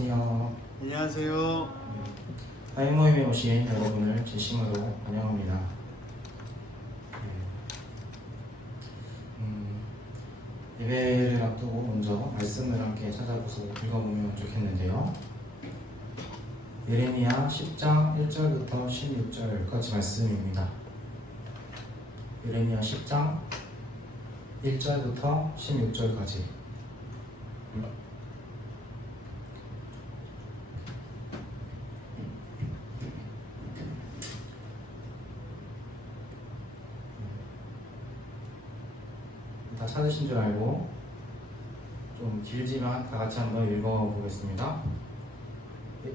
안녕하세요. 안녕하세요. 타임 모임에 오신 여러분을 진심으로 환영합니다. 예배를 앞두고 먼저 말씀을 함께 찾아보서 읽어보면 좋겠는데요. 예레미야 10장 1절부터 16절까지 말씀입니다. 예레미야 10장 1절부터 16절까지. 다 찾으신 줄 알고 좀 길지만 다 같이 한번 읽어보겠습니다.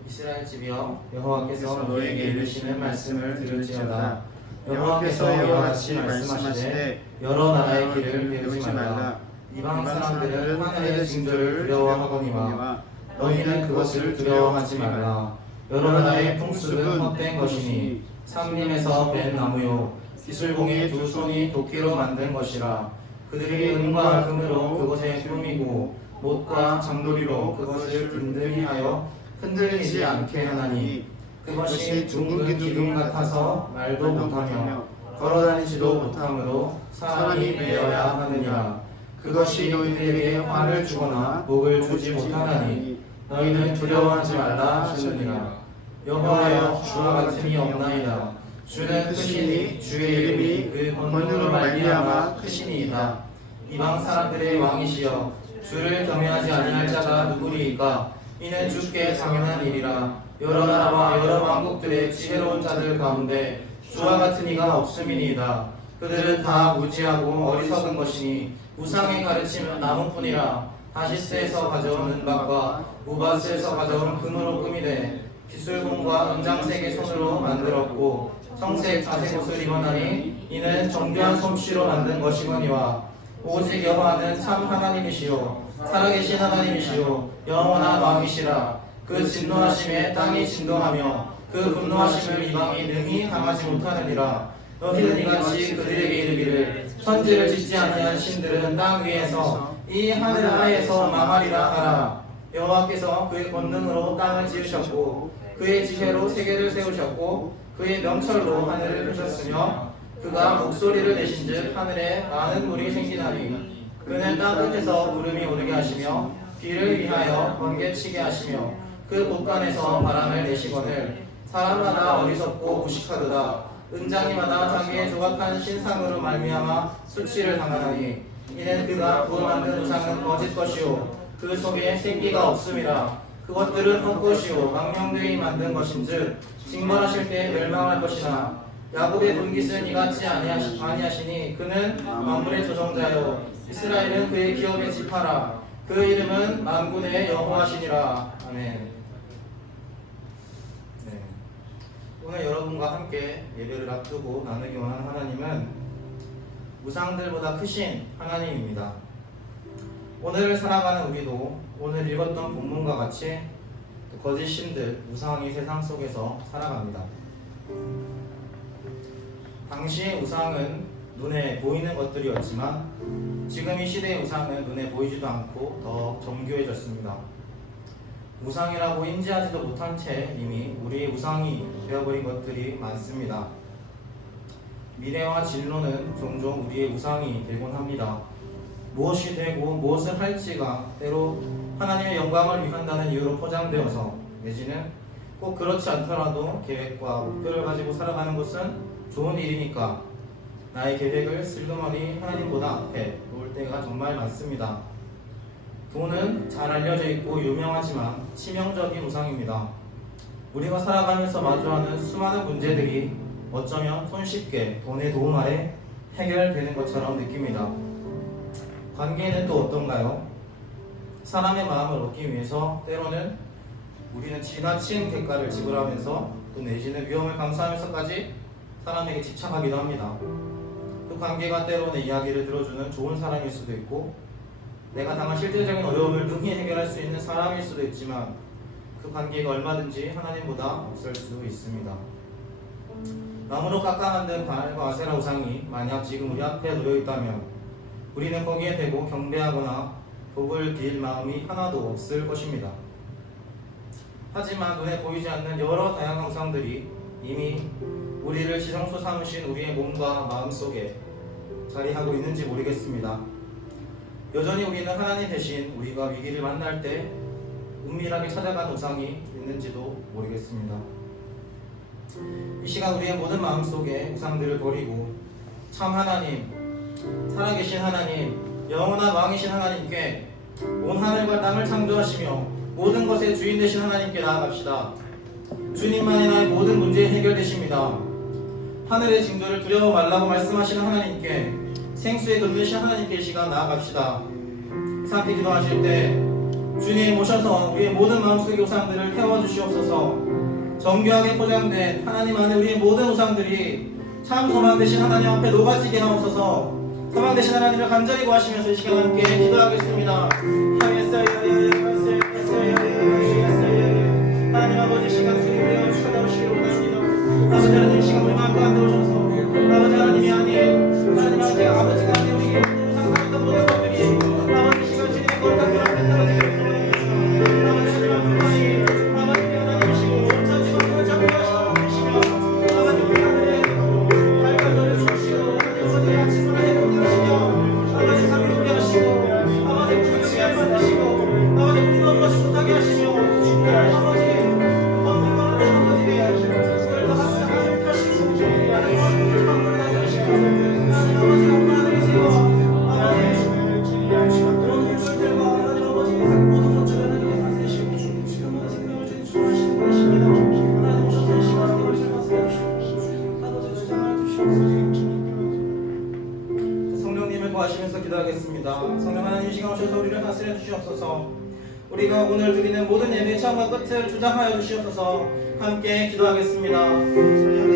이스라엘 집이여, 여호와께서 너희에게 이르시는 말씀을 들을지어다. 여호와께서 이와 같이 말씀하시되 여러 나라의 길을 배우지 말라. 이방 사람들은 하늘의 징조를 두려워하거니와 너희는 그것을 두려워하지 말라. 여러 나라의 풍습은 헛된 것이니 산림에서 벤 나무요 기술공의 두 손이 도끼로 만든 것이라. 그들이 은과 금으로 그것에 꾸미고 못과 장돌이로 그것을 든든히 하여 흔들리지 않게 하나니 그것이 둥근 기둥 같아서 말도 못하며 걸어다니지도 못하므로 사람이 베어야 하느니라. 그것이 너희들에게 화를 주거나 목을 주지 못하나니 너희는 두려워하지 말라 하시느니라. 여호와여, 주와 같음이 없나이다. 주는 크시니 주의 이름이 그 권능으로 말미암아 크시니이다. 이방 사람들의 왕이시여, 주를 경외하지 아니할 자가 누구리이까? 이는 주께 당연한 일이라. 여러 나라와 여러 왕국들의 지혜로운 자들 가운데 주와 같은 이가 없음이니이다. 그들은 다 무지하고 어리석은 것이니 우상의 가르침은 나무뿐이라. 다시스에서 가져온 은박과 우바스에서 가져온 금으로 꾸미되 기술공과 은장색의 손으로 만들었고 청색 자색 옷을 입었나니 이는 정교한 솜씨로 만든 것이거니와 오직 여호와는 참 하나님이시요 살아계신 하나님이시요 영원한 왕이시라. 그 진노하심에 땅이 진동하며 그 분노하심을 이방이 능히 당하지 못하느니라. 너희는 이같이 그들에게 이르기를 천지를 짓지 아니한 신들은 땅 위에서 이 하늘 하에서 망하리라 하라. 여호와께서 그의 권능으로 땅을 지으셨고 그의 지혜로 세계를 세우셨고 그의 명철로 하늘을 펴셨으며 그가 목소리를 내신즉 하늘에 많은 물이 생기나니 그는 땅 끝에서 구름이 오르게 하시며 비를 위하여 번개치게 하시며 그 곳간에서 바람을 내시거늘 사람마다 어리석고 무식하도다. 은장이마다 자기의 조각한 신상으로 말미암아 수치를 당하나니 이는 그가 구워 만든 우상은 거짓 것이요 그 속에 생기가 없음이라. 그것들은 헛것이요 망령되이 만든 것인즉 징벌하실 때 멸망할 것이나 야곱의 분깃은 이같이 아니하시니 그는 만물의 조정자요 이스라엘은 그의 기업의 지파라. 그 이름은 만군의 여호와시니라. 아멘. 네. 오늘 여러분과 함께 예배를 앞두고 나누기 원하는 하나님은 우상들보다 크신 하나님입니다. 오늘을 살아가는 우리도 오늘 읽었던 본문과 같이 거짓 신들, 우상이 세상 속에서 살아갑니다. 당시의 우상은 눈에 보이는 것들이었지만 지금 이 시대의 우상은 눈에 보이지도 않고 더 정교해졌습니다. 우상이라고 인지하지도 못한 채 이미 우리의 우상이 되어버린 것들이 많습니다. 미래와 진로는 종종 우리의 우상이 되곤 합니다. 무엇이 되고 무엇을 할지가 때로 하나님의 영광을 위한다는 이유로 포장되어서 내지는 꼭 그렇지 않더라도 계획과 목표를 가지고 살아가는 것은 좋은 일이니까 나의 계획을 슬그머니 하나님보다 앞에 놓을 때가 정말 많습니다. 돈은 잘 알려져 있고 유명하지만 치명적인 우상입니다. 우리가 살아가면서 마주하는 수많은 문제들이 어쩌면 손쉽게 돈의 도움 아래 해결되는 것처럼 느낍니다. 관계는 또 어떤가요? 사람의 마음을 얻기 위해서 때로는 우리는 지나친 대가를 지불하면서 또 내지는 위험을 감수하면서까지 사람에게 집착하기도 합니다. 그 관계가 때로는 이야기를 들어주는 좋은 사람일 수도 있고 내가 당한 실질적인 어려움을 능히 해결할 수 있는 사람일 수도 있지만 그 관계가 얼마든지 하나님보다 앞설 수 있습니다. 나무로 깎아 만든 바알과 아세라 우상이 만약 지금 우리 앞에 놓여 있다면 우리는 거기에 대고 경배하거나 복을 빌 마음이 하나도 없을 것입니다. 하지만 눈에 보이지 않는 여러 다양한 우상들이 이미 우리를 지성소 삼으신 우리의 몸과 마음 속에 자리하고 있는지 모르겠습니다. 여전히 우리는 하나님 대신 우리가 위기를 만날 때 은밀하게 찾아간 우상이 있는지도 모르겠습니다. 이 시간 우리의 모든 마음 속에 우상들을 버리고 참 하나님, 살아계신 하나님, 영원한 왕이신 하나님께 온 하늘과 땅을 창조하시며 모든 것의 주인 되신 하나님께 나아갑시다. 주님만이 나의 모든 문제의 해결되십니다. 하늘의 징조를 두려워 말라고 말씀하시는 하나님께, 생수의 금 되신 하나님께 이 시간 나아갑시다. 이상하게 기도하실 때 주님 오셔서 우리의 모든 마음속의 우상들을 태워주시옵소서. 정교하게 포장된 하나님 안에 우리의 모든 우상들이 참 소망 되신 하나님 앞에 녹아지게 하옵소서. 소망 되신 하나님을 간절히 구하시면서 이 시간 함께 기도하겠습니다. 하나님 아버지, 시간 주님을 찾아오시기를 원합니다. 아버지 하나님, 시간 우리 마음 가운데 오셔서 아버지 하나님이 아닌 하나님 아버지가 아닌 우리에게 상상했던 모든 것들이 아버지 시간 주님의 거룩한 그 앞에 떨어지기를 원합니다. 아버지 하나님 앞에 아버지 하나님이시고 전지만 그걸 잡고하시고 계시며 아버지 우리 하늘에 밝아져를 주시고 아버지 아침마다 해롭게 하시며 아버지 감격게 하시고 아버지 구속에 만드시고 아버지 우리 너무 것이 못하게 하시며 아버지 성령님을 구하시면서 기도하겠습니다. 성령 하나님, 이 시간 오셔서 우리를 다스려 주시옵소서. 우리가 오늘 드리는 모든 예배의 처음과 끝을 주장하여 주시옵소서. 함께 기도하겠습니다.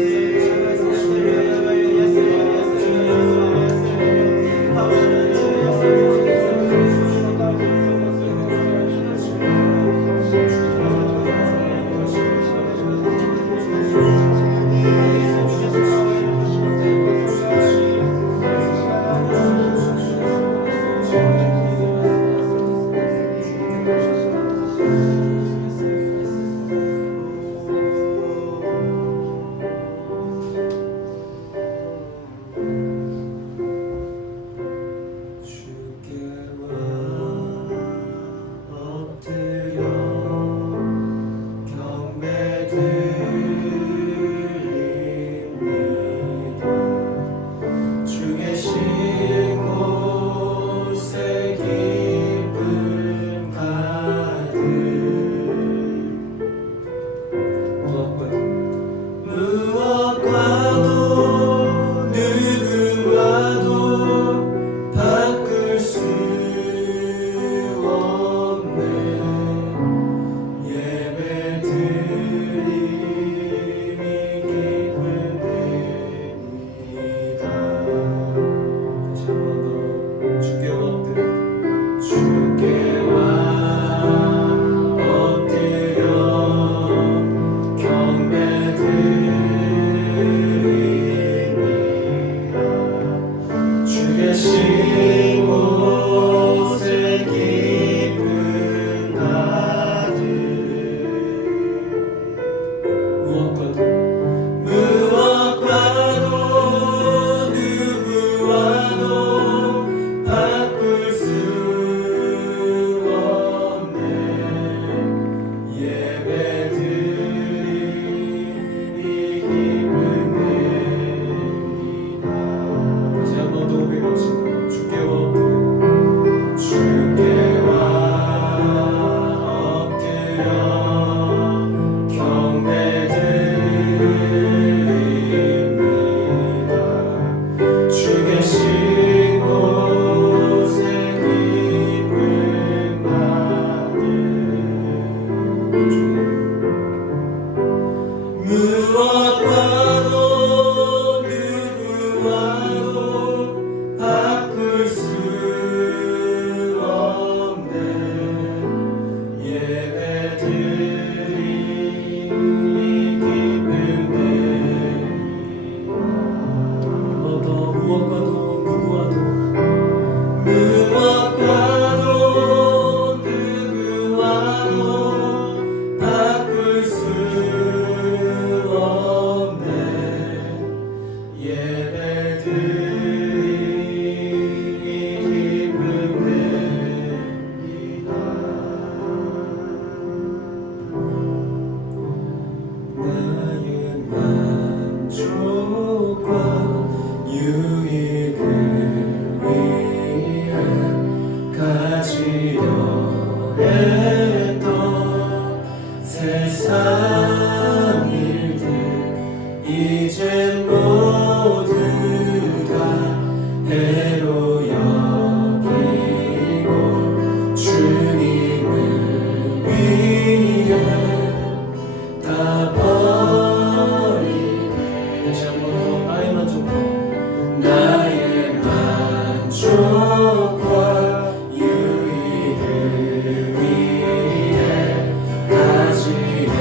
무엇과도 누구와도 바꿀 유익을 위해 가지려 했던 세상 일들 이젠 모두 다 해로 여기고 주님을 위해 다 버리네. 다시 한번 더 나의 만족과 나의 만족과 유익을 위해 가지려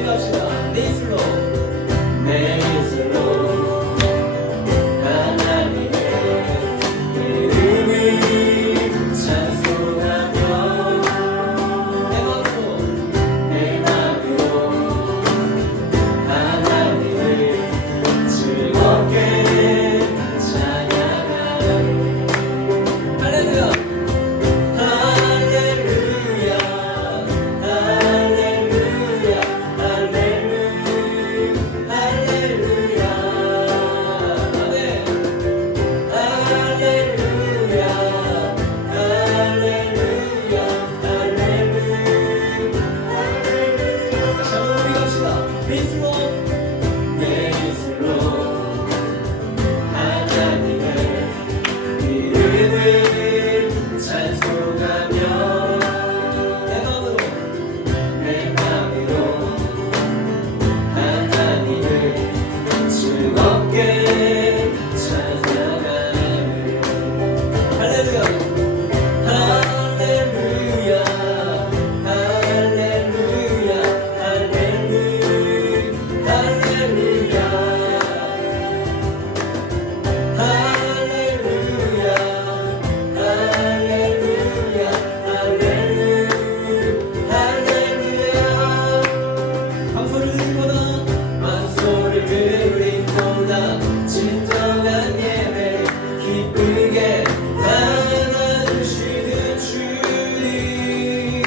고백합시다. 내 입술로 내 입술로 하나님의 이름을 찬송하며 내 맘으로 하나님을 즐겁게 찬양하리. 할렐루야 할렐루야 할렐루야 할렐루야 할렐루야 아멘 할렐루야 할렐루야 할렐루야 다시 한번 우리 갑시다. 내 입술로 내 입술로 하나님의 이름을 찬송하며 내 맘으로 하나님을 즐겁게 찬양하리. 할렐루야 할렐루야 할렐루야 할렐루야 할렐루야 할렐루야 할렐루야 할렐루야 방소를 드리보다 만소를 드리보다 진정한 예배 기쁘게 받아주시는 주님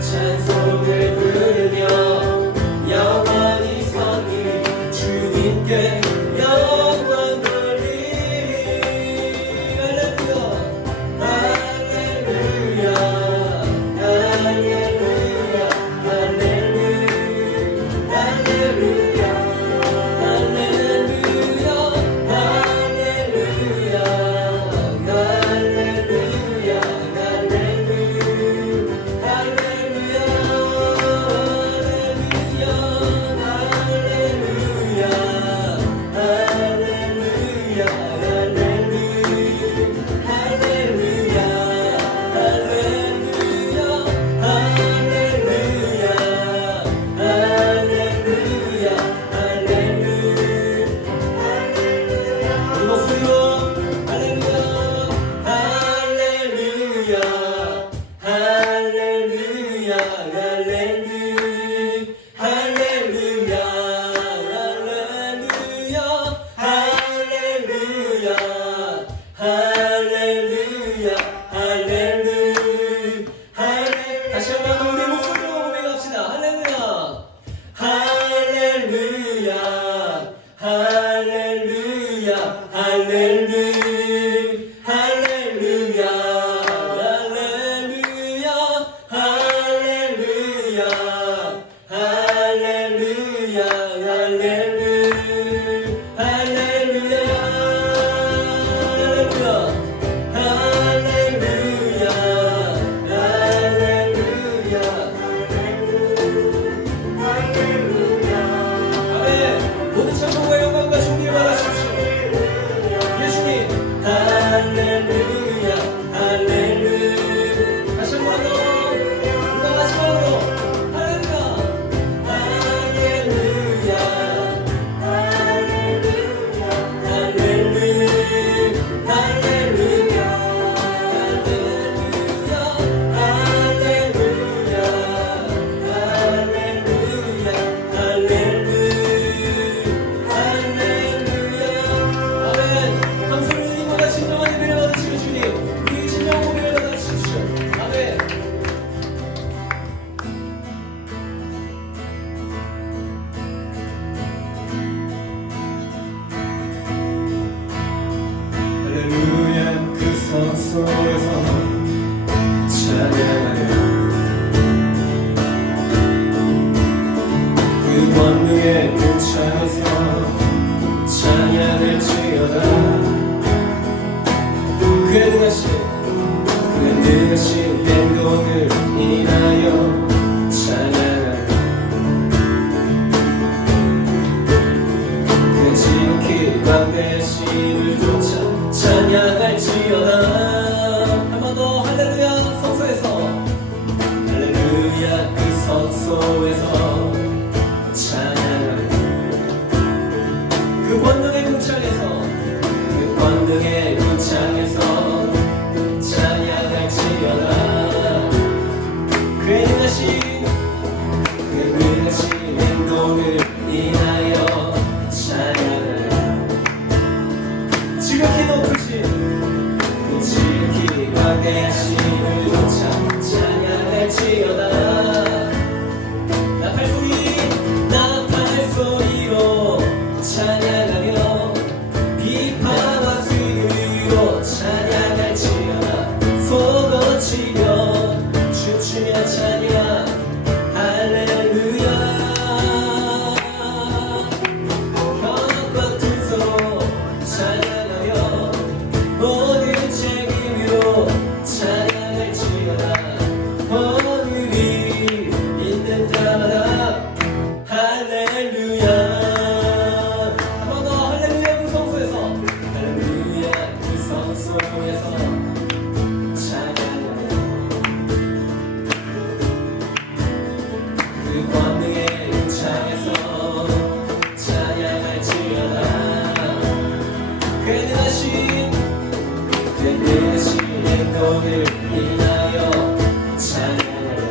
찬송을 부르며 영원히 섬기 주님께 영원 돌리리. 할렐루야 할렐루야 할렐루야 할렐루야 할렐루야 할렐루야 할렐루야 할렐루야 다시 한번 우리 목소리로 고백합시다. 할렐루야 할렐루야 할렐루야 할렐루야 할렐루야 할렐루야 할렐루야 할렐루야 할렐루야 할렐루야 모든 찬송과 영광과 존귀를 받으십시오. 예수님 할렐루야 할렐루야 다시 한 번 더 우리가 마지막으로 할렐루야 할렐루야 할렐루야 할렐루야 할렐루야 할렐루야 그 성소에서 찬양하며 그 권능의 근처에서 찬양할지어다. 그의 능하신 행동을 인하여 찬양하며 그의 지극히 광대하심을 쫓아 찬양할지어다. 한 번 더 할렐루야 성소에서 할렐루야 그 성소에서 찬양하리 그 권능의 궁창에서 그 권능의 궁창에서 찬양할지어다 그의 능하신 행동을 인하여 찬양하리 지극히 높으신 그 지극히 광대하심을 조차 찬양할지어다 나팔소리로 찬양하며 비파와 수유로 찬양할지어다 소고치며 춤추며 찬양 할렐루야 현악과 큰 소로 찬양하며 모든 책임으로 찬양할지어다 오늘이 있는 자마다 할렐루야 한 번 더 할렐루야 그 성소에서 할렐루야 그 성소에서 찬양하며 그 권능의 창에서 찬양할지어다 그의 능하신 행동을 인하여 찬양하라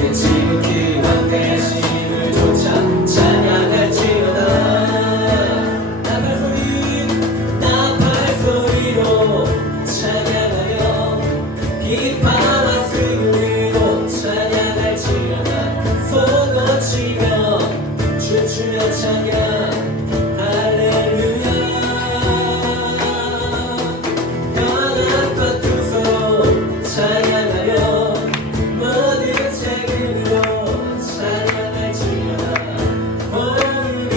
그 지극히 광대하심을 조차 찬양할지어다 나팔소리로 찬양하며 비파와 수유로 찬양할지어다 소고치며 춤추며 찬양 할렐루야 현악과 큰 소로 찬양하며 모든 책임으로 찬양할지어다 오늘이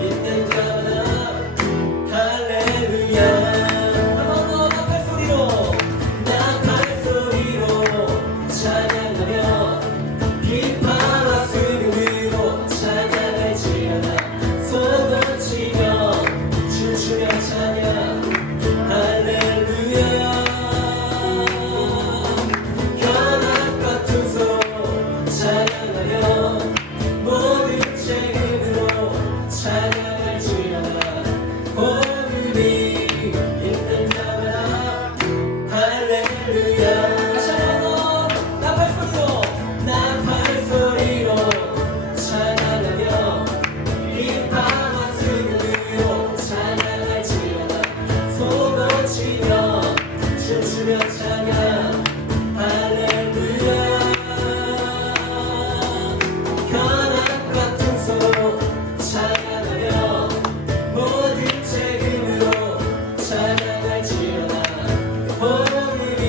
있는 자마다 할렐루야 한 번 더 나팔소리로 찬양하며 비파와 수유로 찬양할지어다 소고치며 춤추며 찬양 할렐루야 현악과 큰 소로 찬양하며 모든 책임으로 찬양할지어다 오늘이 있는 자마다 할렐루야 다시 한번 더 나팔소리로 찬양하며 비파와 수유로 찬양할지어다 소고치며 춤추며 찬양 할렐루야 현악과 큰 소로 찬양하며 모든 책임으로 찬양할지어다 오늘이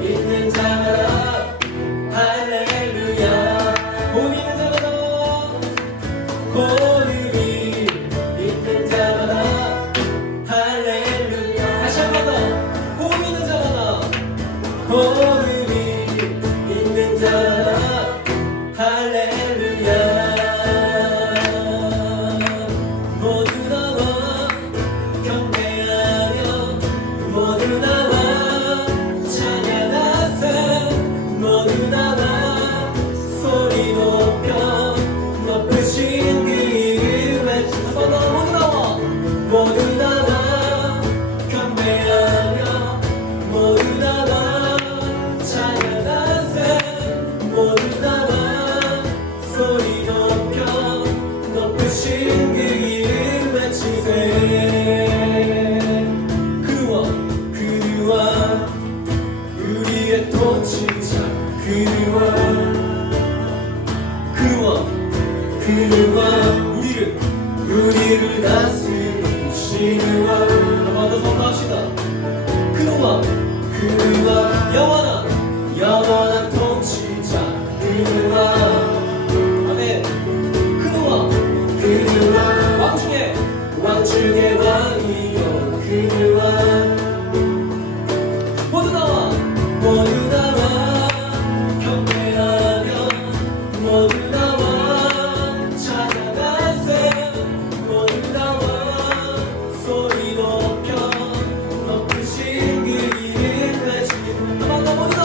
있는 자마다 할렐루야 봄이 있는 자마다 오늘이 있는 자마다 할렐루야 다시 한 번 더 봄이 있는 자마다 오늘이 있는 자마다 할렐루야 모두 나와 경배하며 모두 나와 찬양하세 모두 나와 소리 높여 높으신 그 이름에 한 번 더 모두 나와 경배하며 모두 나와 찬양하세 모두 나와 소리 높여 높으신 그 이름 외치세 그와 우리의 통치자 그와 우리를 다스리시는 한번 더 선포합시다 그와 영원한 통치자 그와 아멘 그와 왕중의 왕이여 그와 모두 나와 경배하며 모두 나와 찬양하세 모두 나와 소리 높여 높으신 그 이름 외치고 한번 더 모두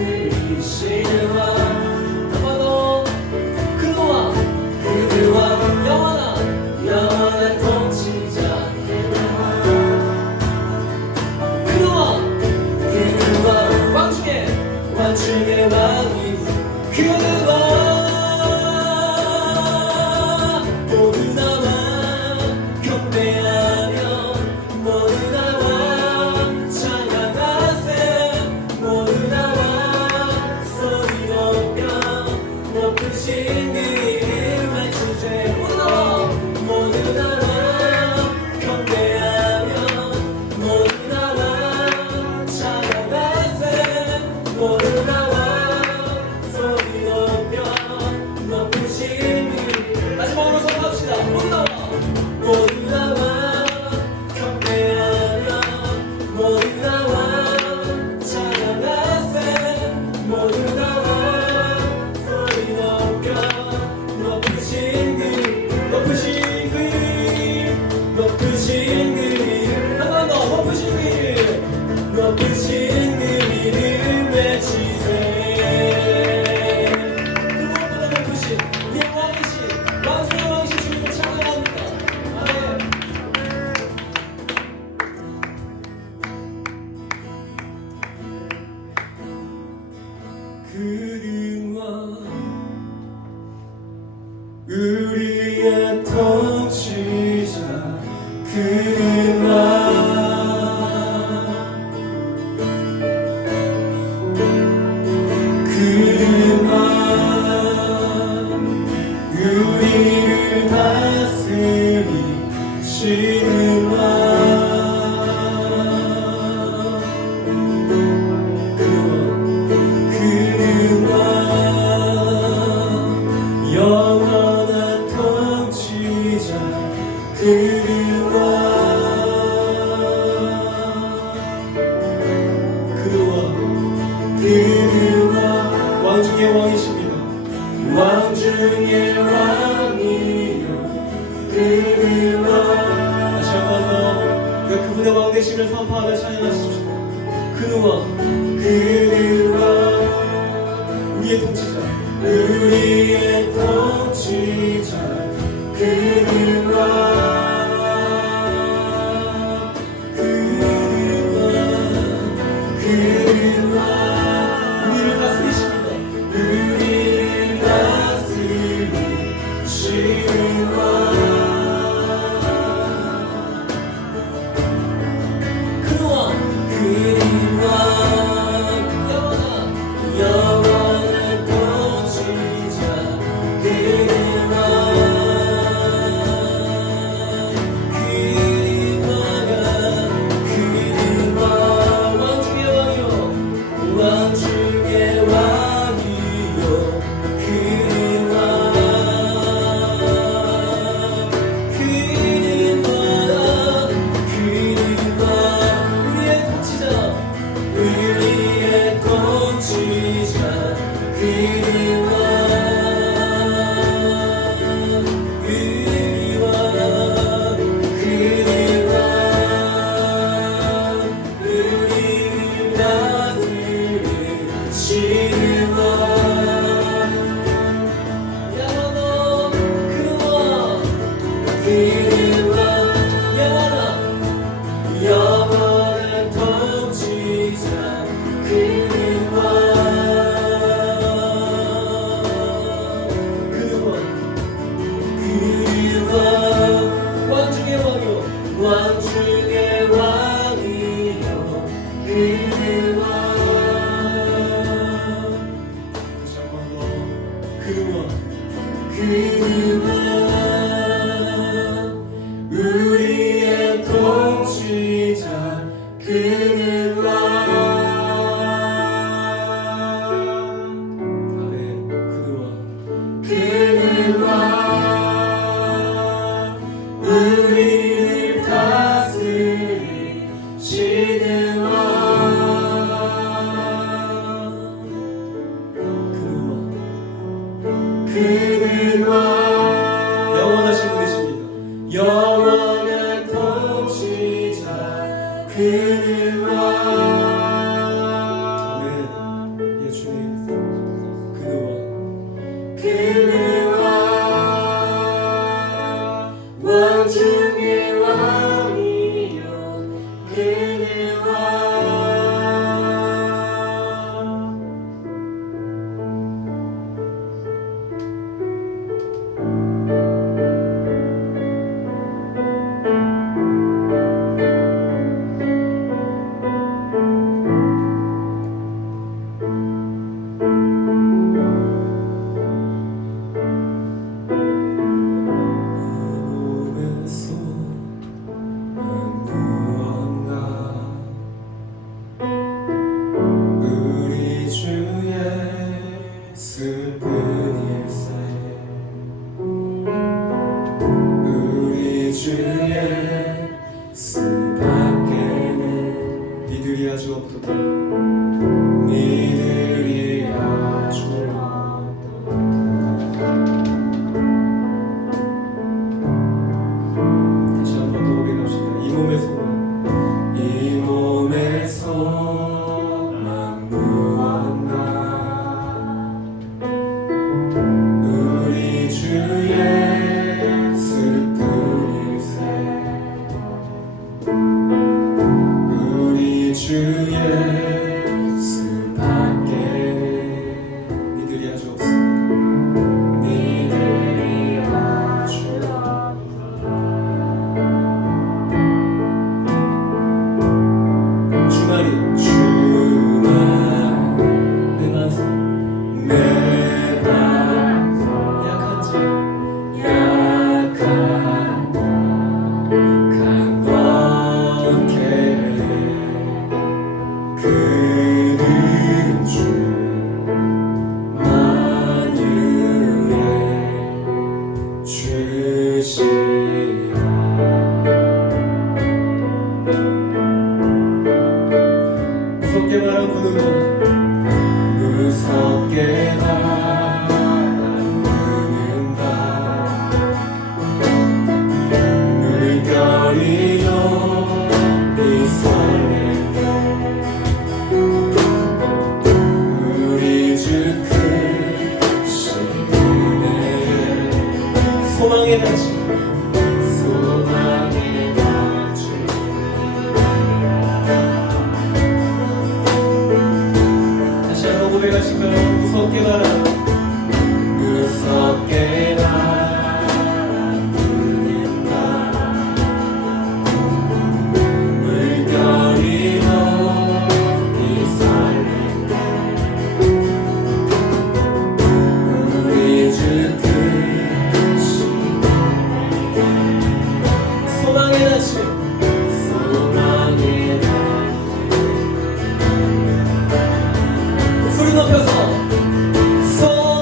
다스리시는 왕 한번더 그와 영원한 통치자 그와 왕중의 왕이 그와 모두 나와 경배하며 모두 나와 찬양하세 모두 나와 소리 높여 높으신 그 이름 외치세 모두 나와 경배하며 모두 나와 찬양하세 모두 나와 소리 높여 높으신 그 마지막으로 선포합시다 모두 나와 경배하며 모두 나와 찬양하세 모두 나와 소리 높여 높으신 그 한 번 더 높으신 그 이름 외치세 무엇보다 높으신 우리의 왕이신 왕중의 왕이신 주님을 찬양합니다. 아멘. 그는 왕 우리의 통치자 그는 왕 그는 왕 우리를 다스리시는 왕 그는 왕 영원한 통치자 그는 왕 왕중의 왕이십니다. 왕중의 왕이요 그는 왕 다시 한 번 더 그분의 왕 되심을 선포하며 찬양하십시오. 그는 왕 우리의 통치자 그는 왕 우리를 다스리십니다. 우리를 다스리시는 왕 그는 왕 영원한 통치자 그는 왕 왕중의 왕이요 그는 왕 우리의 통치자 그는 왕 우리를 다스리시는 왕 영원한 영원한 통치자 그는 왕 왕중의 왕이요 그는 왕 다시 한 번 더 그는 왕 우리의 통치자 그는 왕 아멘 그는 왕 우리를 다스리시는 왕 그는 왕 영원하신 분이십니다. 영원한 통치자 그는 왕 아멘. 예, 그는 왕 중의 왕이요 그는 왕 몸에서 무언가 우리 주의 슬픈일세 우리 주의 수밖에는 니들이 아주 없도다 니들이 아주 다시 한번 더 고백합시다. 이 몸의 소원 이 몸의 소망 무언가 우리 주의 슬픈 일세 우리 주의 수밖에는 니들이 아주 없습니다 니들이 아주 주말이 주말 내 반석 내 반석 약한 자 약한 강건케 그는 주 만유의 주시라 무섭게 말한 부는가 무섭게 말하는가 물결이 높이 설레게 우리 주 크신 은혜에 소망의 다짐 소망의 다짐 다시 한번 고백하실까요? 무섭게 말하 무섭게 말하는가 물결이 높이 설레게 우리 주 크신 소망의 다짐 소망의 다짐 소리 높여서 소망의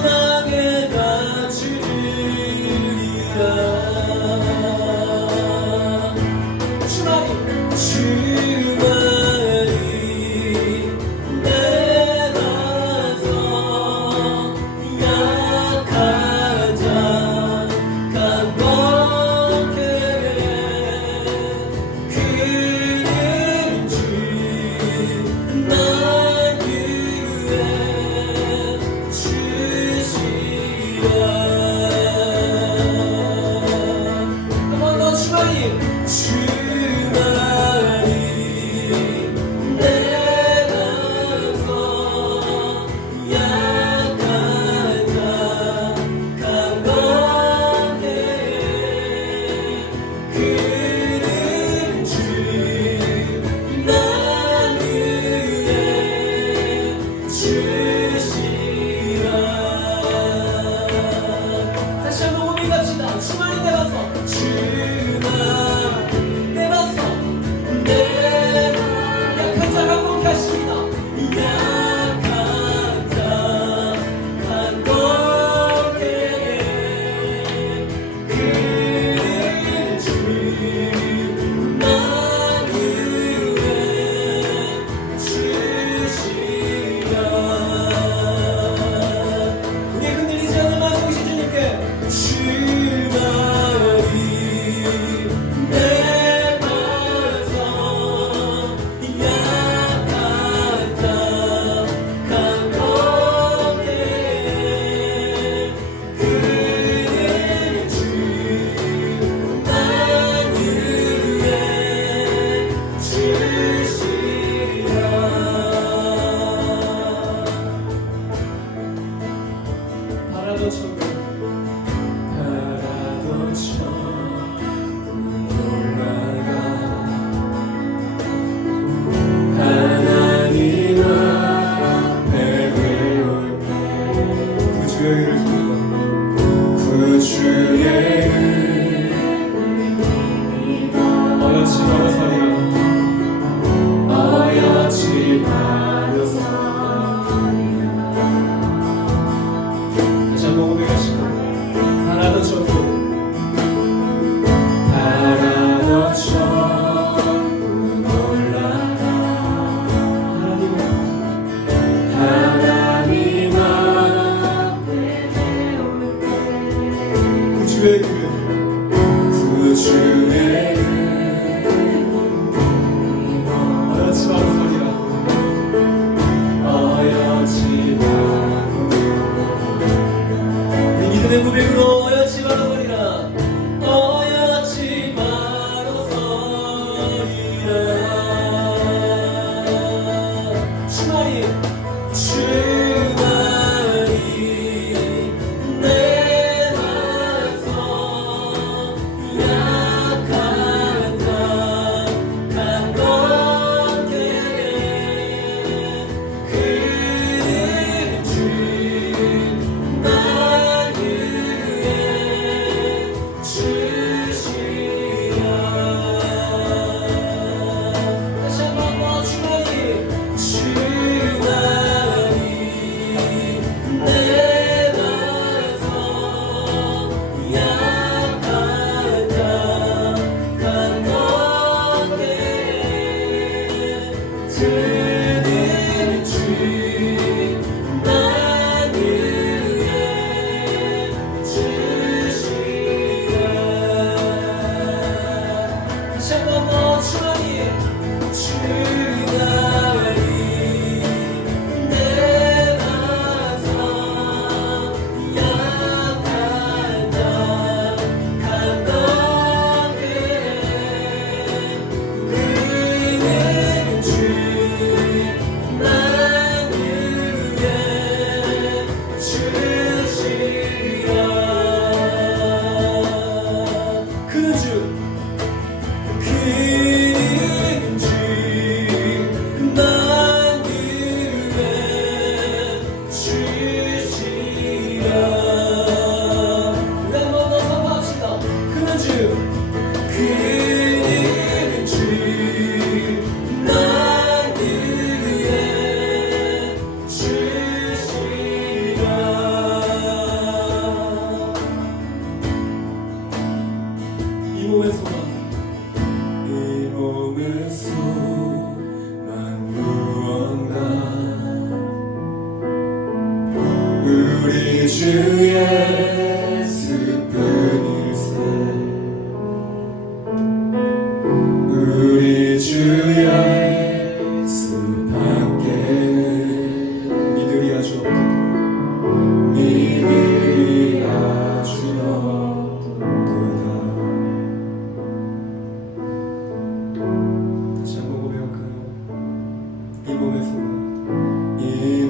바다도 천국 올라가 하나님 앞에 배울 구주의 의를 구주의 어여치 바로 서리라 어여치 바로 서리라 다시 한번 고백하시고 하나도 천국 하나도 천국 올라가 하나님 앞에 구주의 그 구주의 어여치 바로 서리라 어여치 바로 이 믿음의 고백으로 어여치 바로 서리라 어여치 바로 서리라 주마리 주마리 내 말서 약한 강건되게 그는 주 날 위해 주시라 다시 한번 더 주마리 주마리 내 말서 약한 강건되게 그는 주 날 위해 주시라 다시 한번 더 주마리 주마리 내 말서 약하다 강건하게 그는 주 날 위해 주시라 그는 주 날 위해 주시라 우리 한 번 더 선포합시다 그는 주 날 위해 주시라 이 몸의 소망 이 몸의 소망 무언가 우리 주 예수뿐일세 우리 주 예수밖에 믿으리 아주 없도다 믿으리 아주 없도다 다시 한번 고백할까요? 이 몸의 소망 이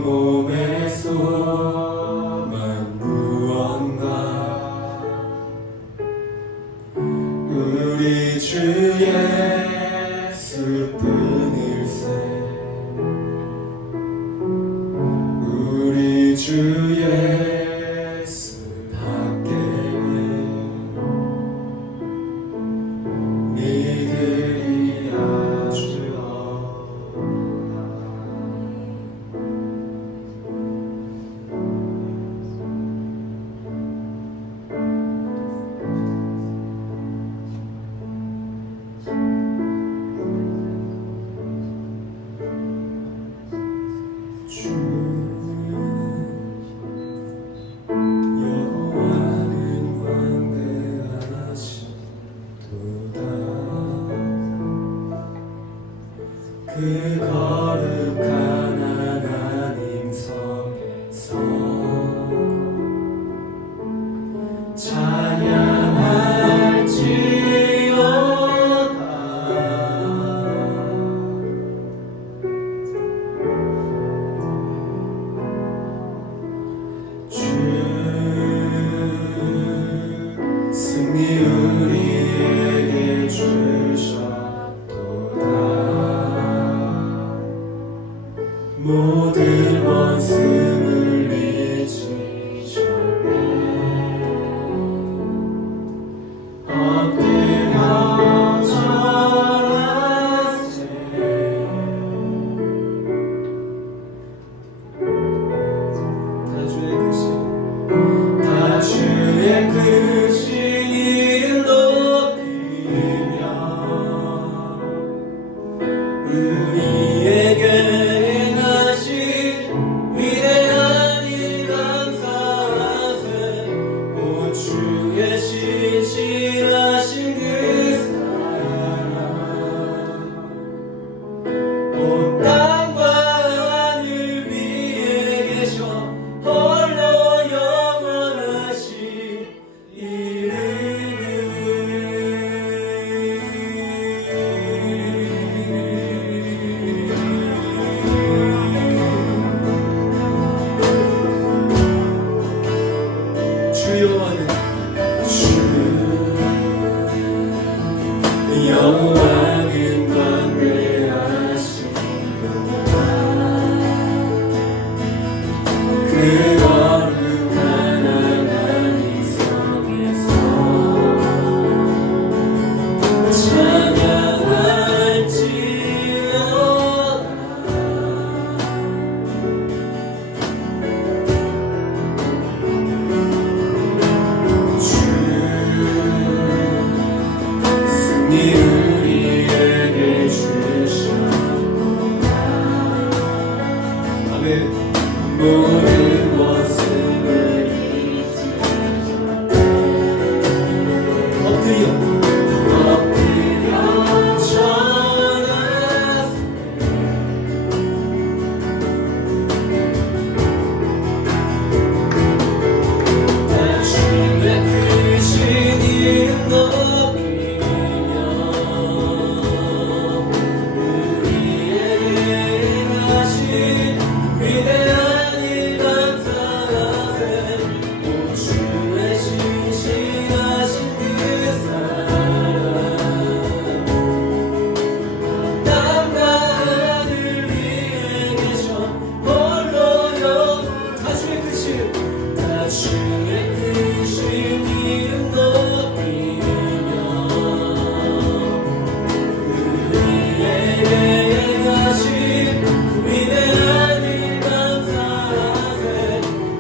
몸의 소망 무언가 우리 주 예수뿐일세 우리 주 예수밖에 믿으리 아주 그 거룩한 하나님 성에서 찬양할지어다 주 주의 크신 이름 높이며 우리에게 행하신 위대한 일 감사하세. 오 주의 신실하신 그 사랑 온 땅과 하늘 위에 계셔 홀로 영원하신 주여와는 주 여호와는 광대하신 그 거룩한 하나님 성에서 찬양할지어다. 주 승리 우리에게 주셨구나. 아멘. 모든 것을 엎드려 전하세. 주의 크신 이름 높이며 우리에게 행하신 위대한 일 감사하세. 오 주의 신실하신 그 사랑 땅과 하늘 위에 계셔 홀로 다 주의 크신 이름 높이며 우리에게 행하신 위대한 일 감사하세.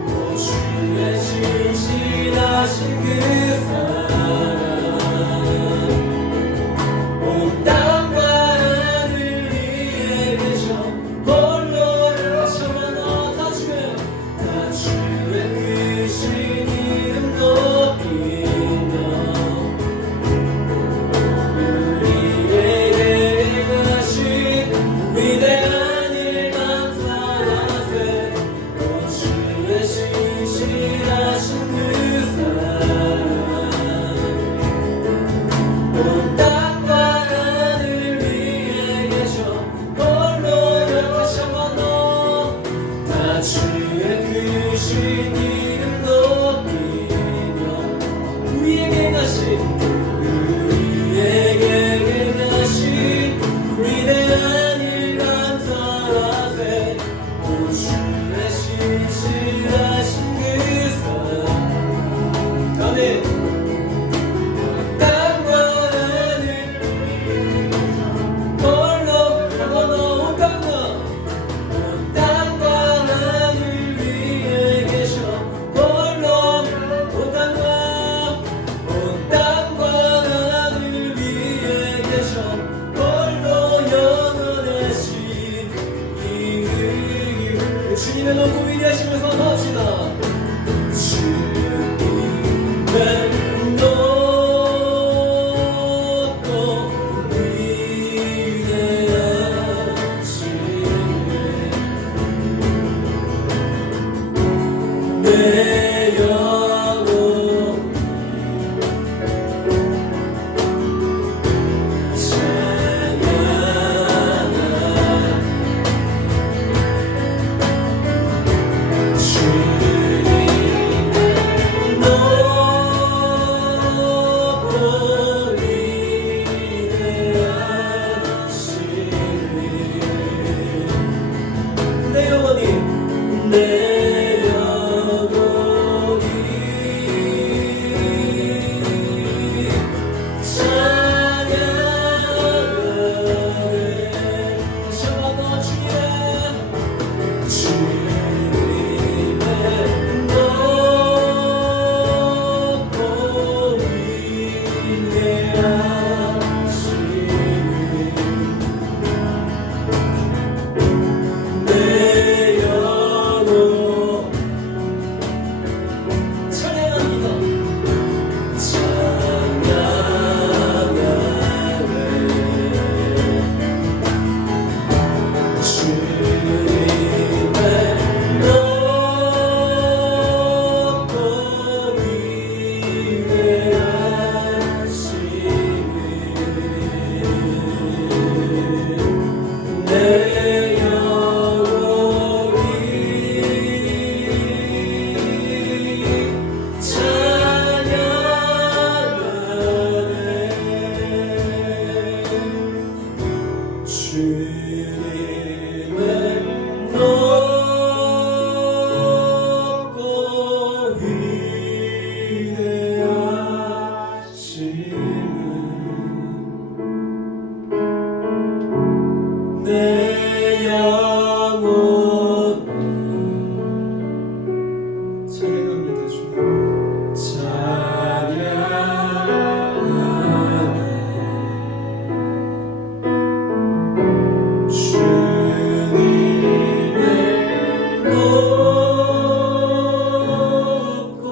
오 주의 신실하신 그 사랑 온 땅과 하늘 위에 계셔 홀로 다시 한번 다 주의 크신 이름 높이며 우리에게 행하신 위대한 일 감사하세. 오 주의 신실하신 그 사랑 온 땅과 하늘 위에 계셔 홀로 다시 한번 다 주의 크신 이름 높이며 우리에게 행하신 위대한 일 감사하세. 오 주의 신실하신 그 사랑 아멘. 땅과 하늘 홀로 온 땅과 하늘 위에 계셔 홀로 온 땅과 하늘 위에 계셔 홀로 영원하신 주님의 높고 위대하시면서 나옵시다. 주님의 높고 위대하신 내 영혼 내 영혼이 찬양합니다 주님. 찬양하네 주님의 높고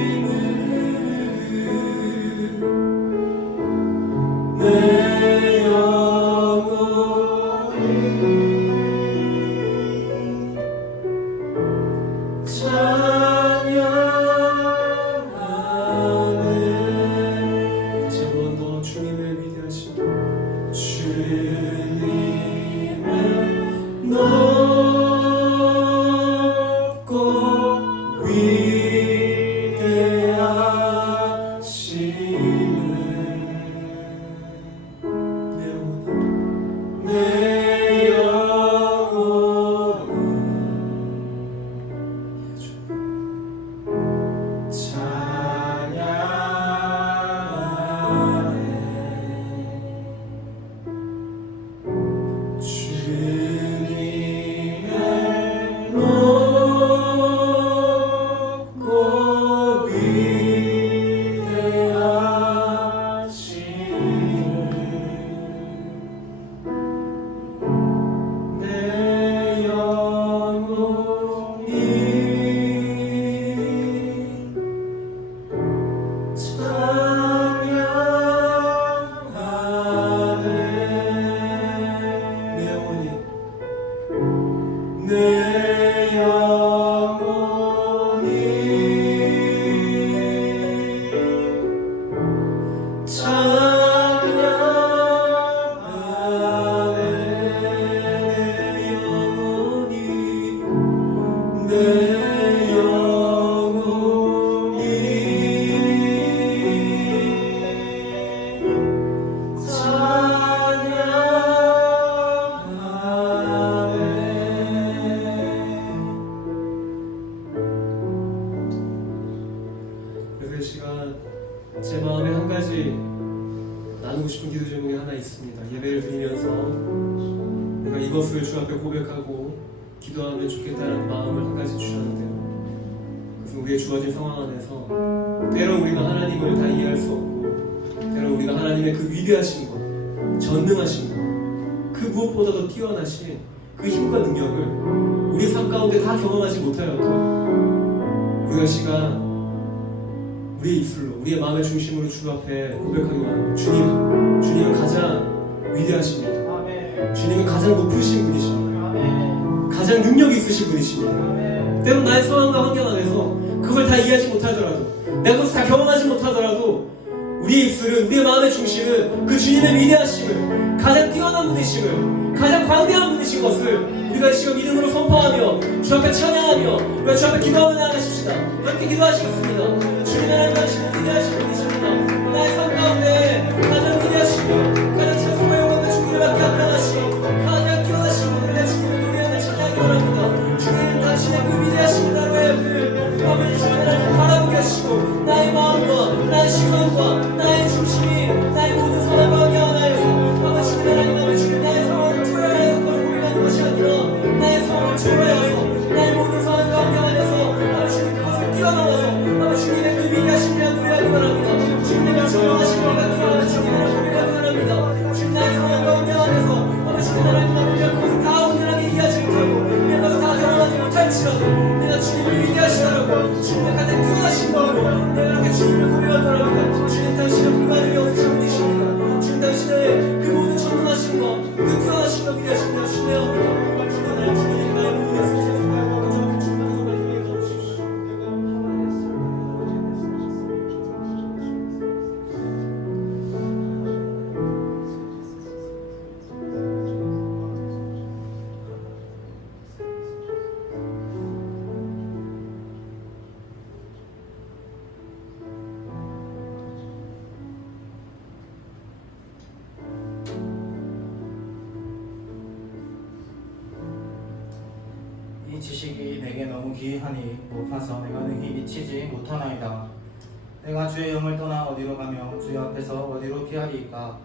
위대하심을 내 영혼이 찬양하네. 다시 한 번 더 주님의 위대하심 주님의 높고 위대하심을 내 영혼이 찬양하네 주님의 높고 위대하심을 내 영혼이 찬양하네. 내 영혼이 내 영혼이 찬양하네. 내 영혼이 그래서 이 시간 제 마음에 한 가지 나누고 싶은 기도 제목이 하나 있습니다. 예배를 드리면서 내가 이것을 주 앞에 고백하고 기도하면 좋겠다는 마음을 한 가지 주셨는데요. 그래서 우리의 주어진 상황 안에서 때론 우리가 하나님을 다 이해할 수 없고 때론 우리가 하나님의 그 위대하신 것, 전능하신 것, 그 무엇보다도 뛰어나신 그 힘과 능력을 우리 삶 가운데 다 경험하지 못하여도 우리가 시간 우리의 입술로 우리의 마음의 중심으로 주 앞에 고백하기 원합니다. 주님은 가장 위대하십니다. 주님은 가장 높으신 분이십니다. 가장 능력이 있으신 분이십니다. 때론 나의 상황과 환경 안에서 그걸 다 이해하지 못하더라도 내가 그것을 다 경험하지 못하더라도 우리의 입술은 우리의 마음의 중심은 그 주님의 위대하심을 가장 뛰어난 분이심을 가장 광대한 분이신 것을 우리가 지금 이름으로 선포하며 주 앞에 찬양하며 우리가 주 앞에 기도하며 나아가십시다. 이렇게 기도하시겠습니다. 주님 하나님 당신은 위대하신 분이십니다. 나의 삶 가운데 가장 위대하시며 가장 찬송과 영광과 존귀를 받게 합당하시 가장 뛰어나신 분을 내 주님을 노래하며 찬양하기 원합니다. 주님 당신의 그 위대하신 나라의 아버지 주님 하나님 바라보게 하시고 나의 마음과 나의 시선과 나의 중심이 나의 모든 사랑과 관계 하나에서 아버지 주님 하나님 아버지 주님 나의 상황을 투여해서 그것을 고민하는 것이 아니라 나의 상황을 초월해서 나의 모든 상황과 관계 안에서 아버지 주님 그것을 뛰어넘어서 아버지 주님의 그 위대하심이라 노래하기 원합니다. 주님의 전능하신 것과 뛰어난 주님이라 고백하기 원합니다. 주님 나의 상황과 관계 안에서 아버지 주님 하나님 아버지 그것을 다 온전하게 이해하지 못하고 내가 그것을 다 경험하지 못할지라도 내가 주님을 위대하시다라고 주님의 가장 뛰어나신 마음으로 내가 이렇게 주님을 고백하기 원합니다. 주님 당신은 불가능이 없으신 분이십니다. 주님 당신의 그 모든 전능하신 것, 그 뛰어나신 것 위대하신 것 신뢰합니다. 주님 하나님 주님 나의 모든 것을 찬송하고 주님의 성을 위해서 주십시오. 이 지식이 내게 너무 귀하니 높아서 내가 능히 미치지 못하나이다. 내가 주의 영을 떠나 어디로 가며 주의 앞에서 어디로 피하리이까.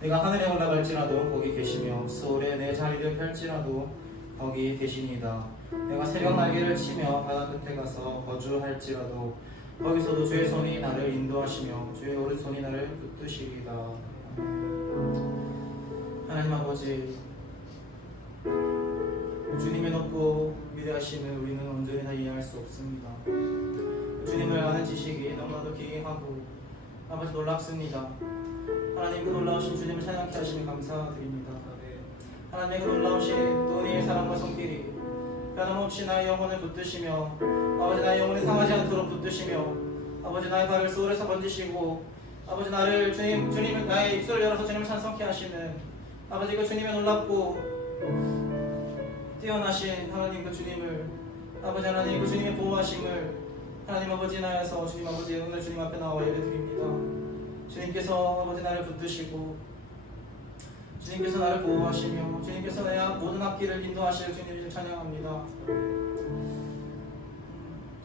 내가 하늘에 올라갈지라도 거기 계시며 소울에 내 자리를 펼지라도 거기 계시니이다. 내가 새벽 날개를 치며 바다 끝에 가서 거주할지라도 거기서도 주의 손이 나를 인도하시며 주의 오른손이 나를 붙드시리이다. 하나님 아버지, 주님의 높고 위대하심을 우리는 온전히 다 이해할 수 없습니다. 주님을 아는 지식이 너무나도 기이하고 아버지 놀랍습니다. 하나님, 그 놀라우신 주님을 찬양케 하시니 감사드립니다. 하나님, 그 놀라우신 또 우리의 사랑과 손길이 변함없이 나의 영혼을 붙드시며 아버지 나의 영혼이 상하지 않도록 붙드시며 아버지 나의 발을 소울에서 번지시고 아버지 나를 주님 나의 입술을 열어서 주님을 찬송케 하시는 아버지 그 주님의 놀랍고 뛰어나신 하나님 그 주님을 아버지 하나님 그 주님의 보호하심을 하나님 아버지 나에서 주님 아버지 오늘 주님 앞에 나와 예배드립니다. 주님께서 아버지 나를 붙드시고 주님께서 나를 보호하시며 주님께서 내 모든 앞길을 인도하실 주님을 찬양합니다.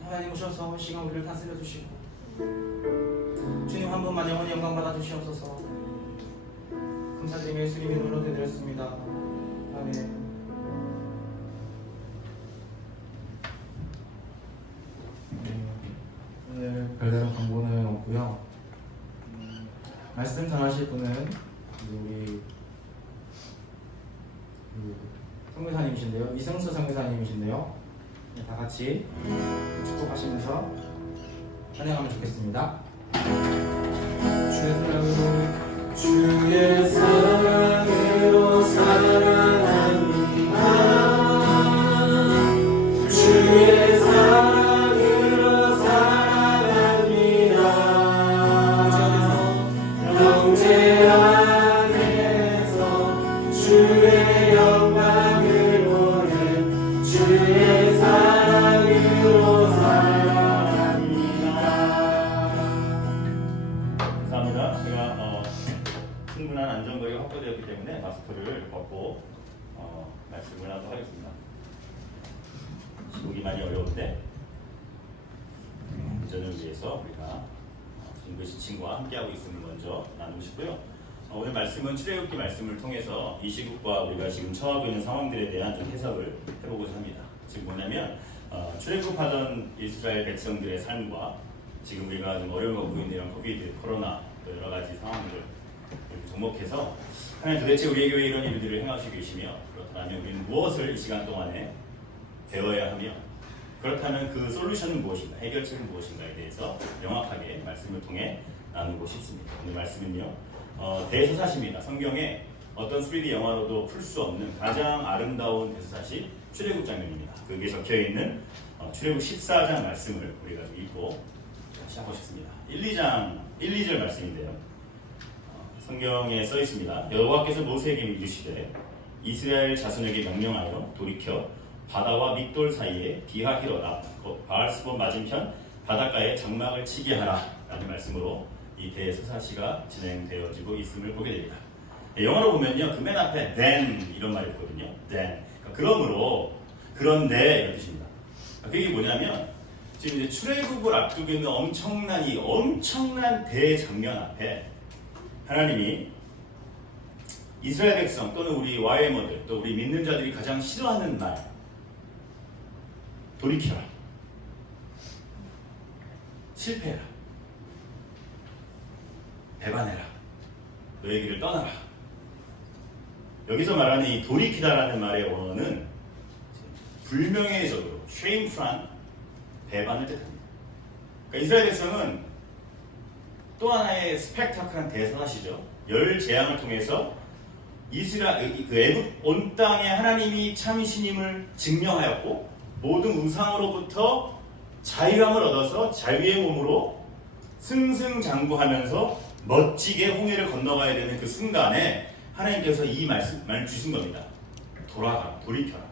하나님 오셔서 이 시간 우리를 다스려 주시고 주님 한 분만 영원히 영광 받아 주시옵소서. 감사드리며 예수님의 이름으로 드렸습니다. 아멘. 오늘 별다른 광고는 없고요. 말씀 전하실 분은 우리 선교사님이신데요, 이승수 선교사님이신데요. 네, 다 같이 축복하시면서 찬양하면 좋겠습니다. 주의 사랑으로 사랑합니다. 주의 사랑으로 사랑합니다. 형제 안에서 주의 영광을 보는 주의 사랑으로 사랑합니다. 감사합니다. 제가 충분한 안전거리가 확보되었기 때문에 마스크를 벗고 말씀을 하도록 하겠습니다. 시국이 많이 어려운데 안전을 위해서 우리가 중부 시친과 함께하고 있음을 먼저 나누고 싶고요. 오늘 말씀은 출애굽기 말씀을 통해서 이 시국과 우리가 지금 처하고 있는 상황들에 대한 좀 해석을 해보고자 합니다. 지금 뭐냐면 출애굽하던 이스라엘 백성들의 삶과 지금 우리가 좀 어려움을 겪고 있는 이런 코비드, 코로나 또 여러 가지 상황들을 접목해서 하나님 도대체 우리에게 왜 이런 일들을 행하시고 계시며 그렇다면 우리는 무엇을 이 시간 동안에 배워야 하며 그렇다면 그 솔루션은 무엇인가, 해결책은 무엇인가에 대해서 명확하게 말씀을 통해 나누고 싶습니다. 오늘 말씀은요 대서사시입니다. 성경에 어떤 3D 영화로도 풀 수 없는 가장 아름다운 대서사시 출애굽 장면입니다. 그게 적혀있는 출애굽 14장 말씀을 우리가 좀 읽고 시작하고 싶습니다. 1, 2절 말씀인데요. 성경에 써 있습니다. 여호와께서 모세에게 이르시되 이스라엘 자손에게 명령하여 돌이켜 바다와 믹돌 사이에 비하히로라 바알스본 맞은편 바닷가에 장막을 치게 하라 라는 말씀으로 이 대서사시가 진행되어지고 있음을 보게 됩니다. 영어로 보면요 그 맨 앞에 then 이런 말이 있거든요. then 그러므로 그런데 이런 뜻입니다. 그게 뭐냐면 지금 이제 출애굽을 앞두고 있는 엄청난 대장면 앞에 하나님이 이스라엘 백성 또는 우리 YM어들 또 우리 믿는 자들이 가장 싫어하는 말 돌이켜라, 실패해라, 배반해라, 너의 길을 떠나라. 여기서 말하는 이 돌이키다라는 말의 원어는 불명예적으로 shameful 배반을 뜻합니다. 그러니까 이스라엘 백성은 또 하나의 스펙타클한 대서사시죠. 열 재앙을 통해서 그 애굽 온 땅에 하나님이 참신임을 증명하였고 모든 우상으로부터 자유함을 얻어서 자유의 몸으로 승승장구하면서 멋지게 홍해를 건너가야 되는 그 순간에 하나님께서 이 말씀을 주신 겁니다. 돌아가라, 돌이켜라.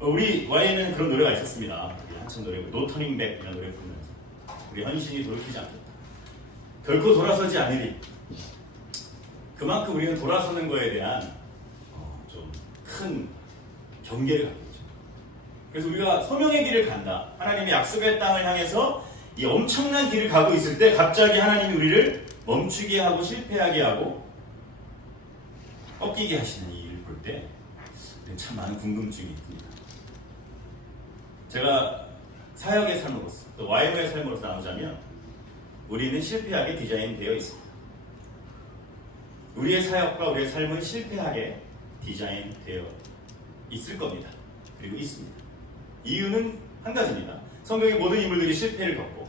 우리 YM에는 그런 노래가 있었습니다. 한참 노래고 No Turning Back 이라는 노래 부르면서 우리 헌신이 돌이키지 않겠다. 결코 돌아서지 않으리. 그만큼 우리는 돌아서는 거에 대한 좀 큰 경계를 갖고 있죠. 그래서 우리가 소명의 길을 간다. 하나님의 약속의 땅을 향해서 이 엄청난 길을 가고 있을 때 갑자기 하나님이 우리를 멈추게 하고 실패하게 하고 꺾이게 하시는 이 일을 볼 때 참 많은 궁금증이 듭니다. 제가 사역의 삶으로서 또 YM의 삶으로서 나누자면 우리는 실패하게 디자인되어 있습니다. 우리의 사역과 우리의 삶은 실패하게 디자인되어 있을 겁니다. 그리고 있습니다. 이유는 한 가지입니다. 성경의 모든 인물들이 실패를 겪고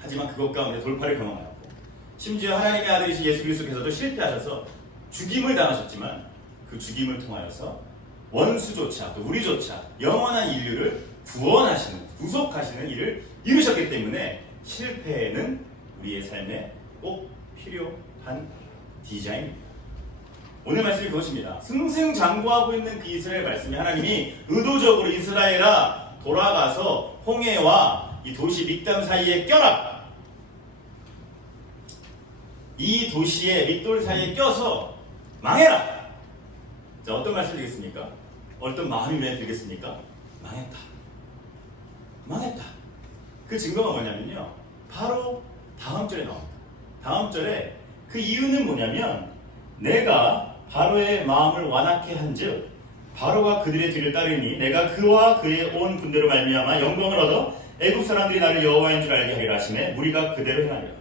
하지만 그것 가운데 돌파를 경험하였고 심지어 하나님의 아들이신 예수 그리스도께서도 실패하셔서 죽임을 당하셨지만 그 죽임을 통하여서 원수조차 또 우리조차 영원한 인류를 구원하시는 구속하시는 일을 이루셨기 때문에 실패는 우리의 삶에 꼭 필요한 디자인입니다. 오늘 말씀이 그것입니다. 승승장구하고 있는 그 이스라엘 말씀이 하나님이 의도적으로 이스라엘아 돌아가서 홍해와 이 도시 믹담 사이에 껴라. 이 도시의 믹돌 사이에 껴서 망해라. 자, 어떤 말씀이 되겠습니까? 어떤 마음이 들겠습니까? 망했다. 그 증거가 뭐냐면요. 바로 다음 절에 나옵니다. 다음 절에 그 이유는 뭐냐면 내가 바로의 마음을 완악케 한즉 바로가 그들의 뒤를 따르니 내가 그와 그의 온 군대로 말미암아 영광을 얻어 애굽 사람들이 나를 여호와인 줄 알게 하리라 하시매 무리가 그대로 행하리라.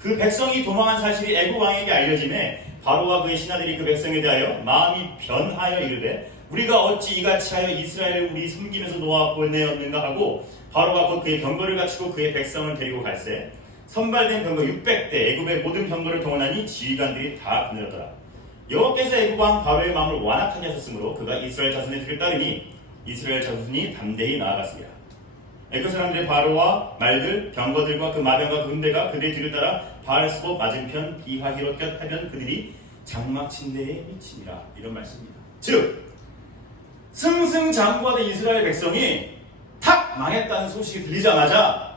그 백성이 도망한 사실이 애굽 왕에게 알려짐에 바로와 그의 신하들이 그 백성에 대하여 마음이 변하여 이르되 우리가 어찌 이같이 하여 이스라엘을 우리 섬기면서 놓아보내었는가 하고 바로가 곧 그의 병거를 갖추고 그의 백성을 데리고 갈새 선발된 병거 600대 애굽의 모든 병거를 동원하니 지휘관들이 다 그늘었더라. 여호와께서 애굽 왕 바로의 마음을 완악하게 하셨으므로 그가 이스라엘 자손의 뒤를 따르니 이스라엘 자손이 담대히 나아갔습니다. 애굽 사람들의 바로와 말들 병거들과 그 마병과 그 군대가 그들의 뒤를 따라 바알스보 맞은편 비하히롯 하면 그들이 장막침대에 미치니라. 이런 말씀입니다. 즉 승승장구하던 이스라엘 백성이 탁 망했다는 소식이 들리자마자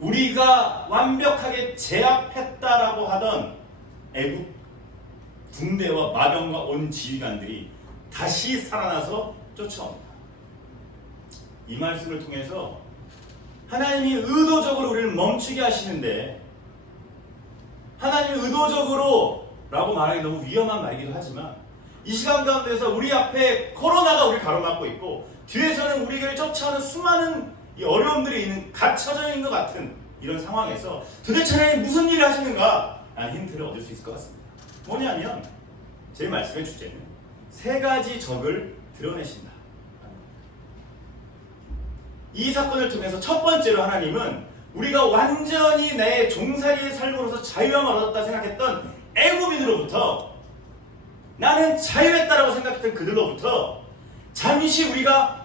우리가 완벽하게 제압했다라고 하던 애굽 군대와 마병과 온 지휘관들이 다시 살아나서 쫓아옵니다. 이 말씀을 통해서 하나님이 의도적으로 우리를 멈추게 하시는데 하나님이 의도적으로 라고 말하기 너무 위험한 말이기도 하지만 이 시간 가운데서 우리 앞에 코로나가 우리를 가로막고 있고 뒤에서는 우리를 쫓아오는 수많은 이 어려움들이 갇혀져 있는 것 같은 이런 상황에서 도대체 하나님 무슨 일을 하시는가 라는 힌트를 얻을 수 있을 것 같습니다. 뭐냐면 제 말씀의 주제는 세 가지 적을 드러내신다. 이 사건을 통해서 첫 번째로 하나님은 우리가 완전히 내 종살이의 삶으로서 자유함을 얻었다 생각했던 애굽인으로부터 나는 자유했다라고 생각했던 그들로부터 잠시 우리가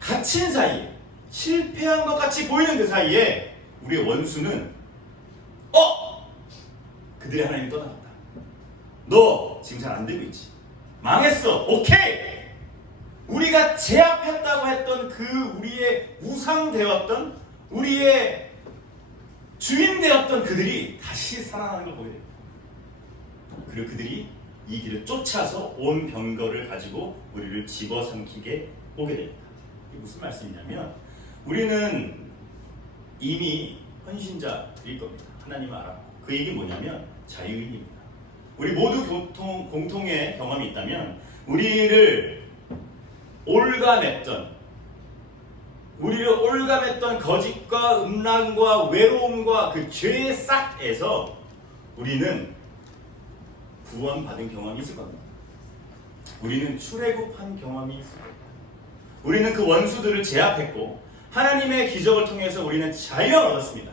갇힌 사이에 실패한 것 같이 보이는 그 사이에 우리의 원수는 그들의 하나님이 떠나갔다. 너 지금 잘 안 되고 있지. 망했어. 오케이. 우리가 제압했다고 했던 그 우리의 우상되었던 우리의 주인되었던 그들이 다시 살아나는 걸 보게 됩니다. 그리고 그들이 이 길을 쫓아서 온 병거를 가지고 우리를 집어삼키게 오게 됩니다. 이게 무슨 말씀이냐면 우리는 이미 헌신자일 겁니다. 하나님을 알았고 그 얘기 뭐냐면 자유인입니다. 우리 모두 공통의 경험이 있다면 우리를 올가맸던 거짓과 음란과 외로움과 그 죄의 싹에서 우리는 구원받은 경험이 있을 겁니다. 우리는 출애굽한 경험이 있을 겁니다. 우리는 그 원수들을 제압했고 하나님의 기적을 통해서 우리는 자유함을 얻었습니다.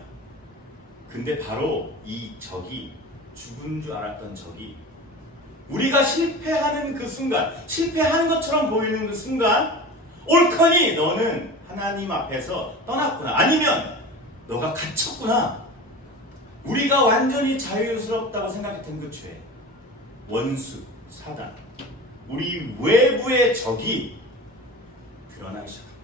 근데 바로 이 적이 죽은 줄 알았던 적이 우리가 실패하는 그 순간, 실패하는 것처럼 보이는 그 순간 옳거니 너는 하나님 앞에서 떠났구나. 아니면 너가 갇혔구나. 우리가 완전히 자유스럽다고 생각했던 그 죄, 원수, 사단, 우리 외부의 적이 드러나기 시작합니다.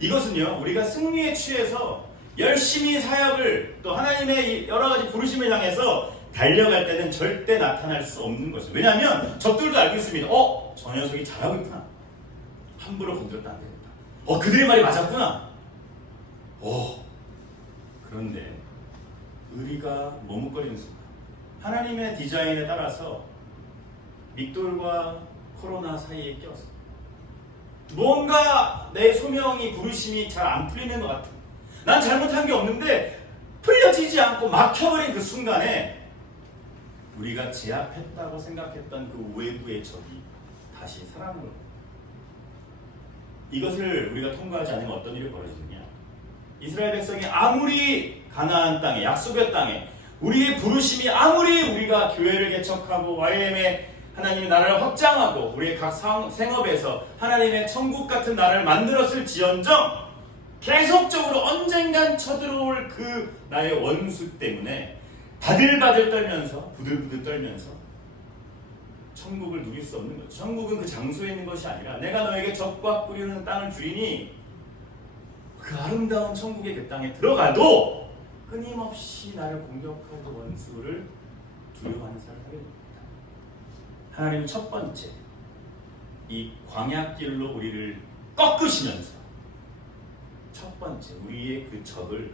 이것은요, 우리가 승리에 취해서 열심히 사역을 또 하나님의 여러 가지 부르심을 향해서 달려갈 때는 절대 나타날 수 없는 것이죠. 왜냐하면 적들도 알고 있습니다. 저 녀석이 잘하고 있구나. 함부로 건드렸다 안 되겠다. 그들의 말이 맞았구나. 그런데 의리가 머뭇거리는 순간 하나님의 디자인에 따라서 믹돌과 코로나 사이에 껴서 뭔가 내 소명이 부르심이 잘 안 풀리는 것 같은, 난 잘못한 게 없는데 풀려지지 않고 막혀버린 그 순간에 우리가 제압했다고 생각했던 그 외부의 적이 다시 살아나는 거예요. 이것을 우리가 통과하지 않으면 어떤 일이 벌어지느냐? 이스라엘 백성이 아무리 가나안 땅에, 약속의 땅에 우리의 부르심이 아무리 우리가 교회를 개척하고 YM의 하나님의 나라를 확장하고 우리의 각 생업에서 하나님의 천국 같은 나라를 만들었을지언정 계속적으로 언젠간 쳐들어올 그 나의 원수 때문에 바들바들 떨면서 부들부들 떨면서 천국을 누릴 수 없는 거죠. 천국은 그 장소에 있는 것이 아니라 내가 너에게 적과 뿌리는 땅을 주리니 그 아름다운 천국의 그 땅에 들어가도 끊임없이 나를 공격할 그 원수를 두려워하는 사람을 하게 됩니다. 하나님은 첫 번째 이 광야길로 우리를 꺾으시면서 첫 번째 우리의 그 적을,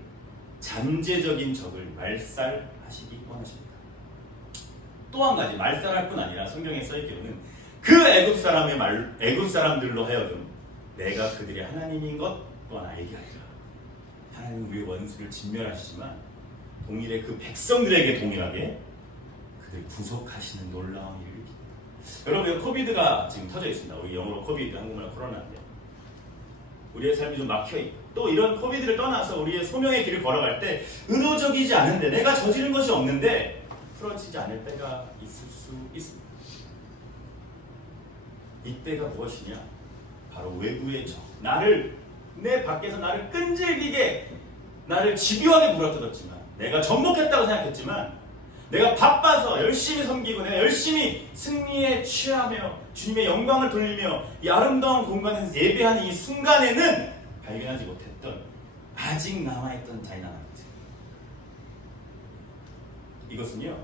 잠재적인 적을 말살하시기 원하십니다. 또 한 가지, 말살할 뿐 아니라 성경에 써있기로는 그 애굽 사람들로 하여금 내가 그들의 하나님인 것 또한 알게 하리라. 하나님은 우리의 원수를 진멸하시지만 동일에 그 백성들에게 동일하게 그들 구속하시는 놀라운 일을 일으킵니다. 여러분, 코비드가 지금 터져 있습니다. 우리 영어로 코비드, 한국말로 코로나인데 우리의 삶이 좀 막혀있고 또 이런 코비드를 떠나서 우리의 소명의 길을 걸어갈 때 의도적이지 않은데 내가 저지른 것이 없는데 풀어지지 않을 때가 있을 수 있습니다. 이때가 무엇이냐? 바로 외부의 적, 내 밖에서 나를 끈질기게, 나를 집요하게 물어뜯었지만, 내가 정복했다고 생각했지만, 내가 바빠서 열심히 섬기고 내가 열심히 승리에 취하며 주님의 영광을 돌리며 이 아름다운 공간에서 예배하는 이 순간에는 발견하지 못했던 아직 남아있던 다이나마이트, 이것은요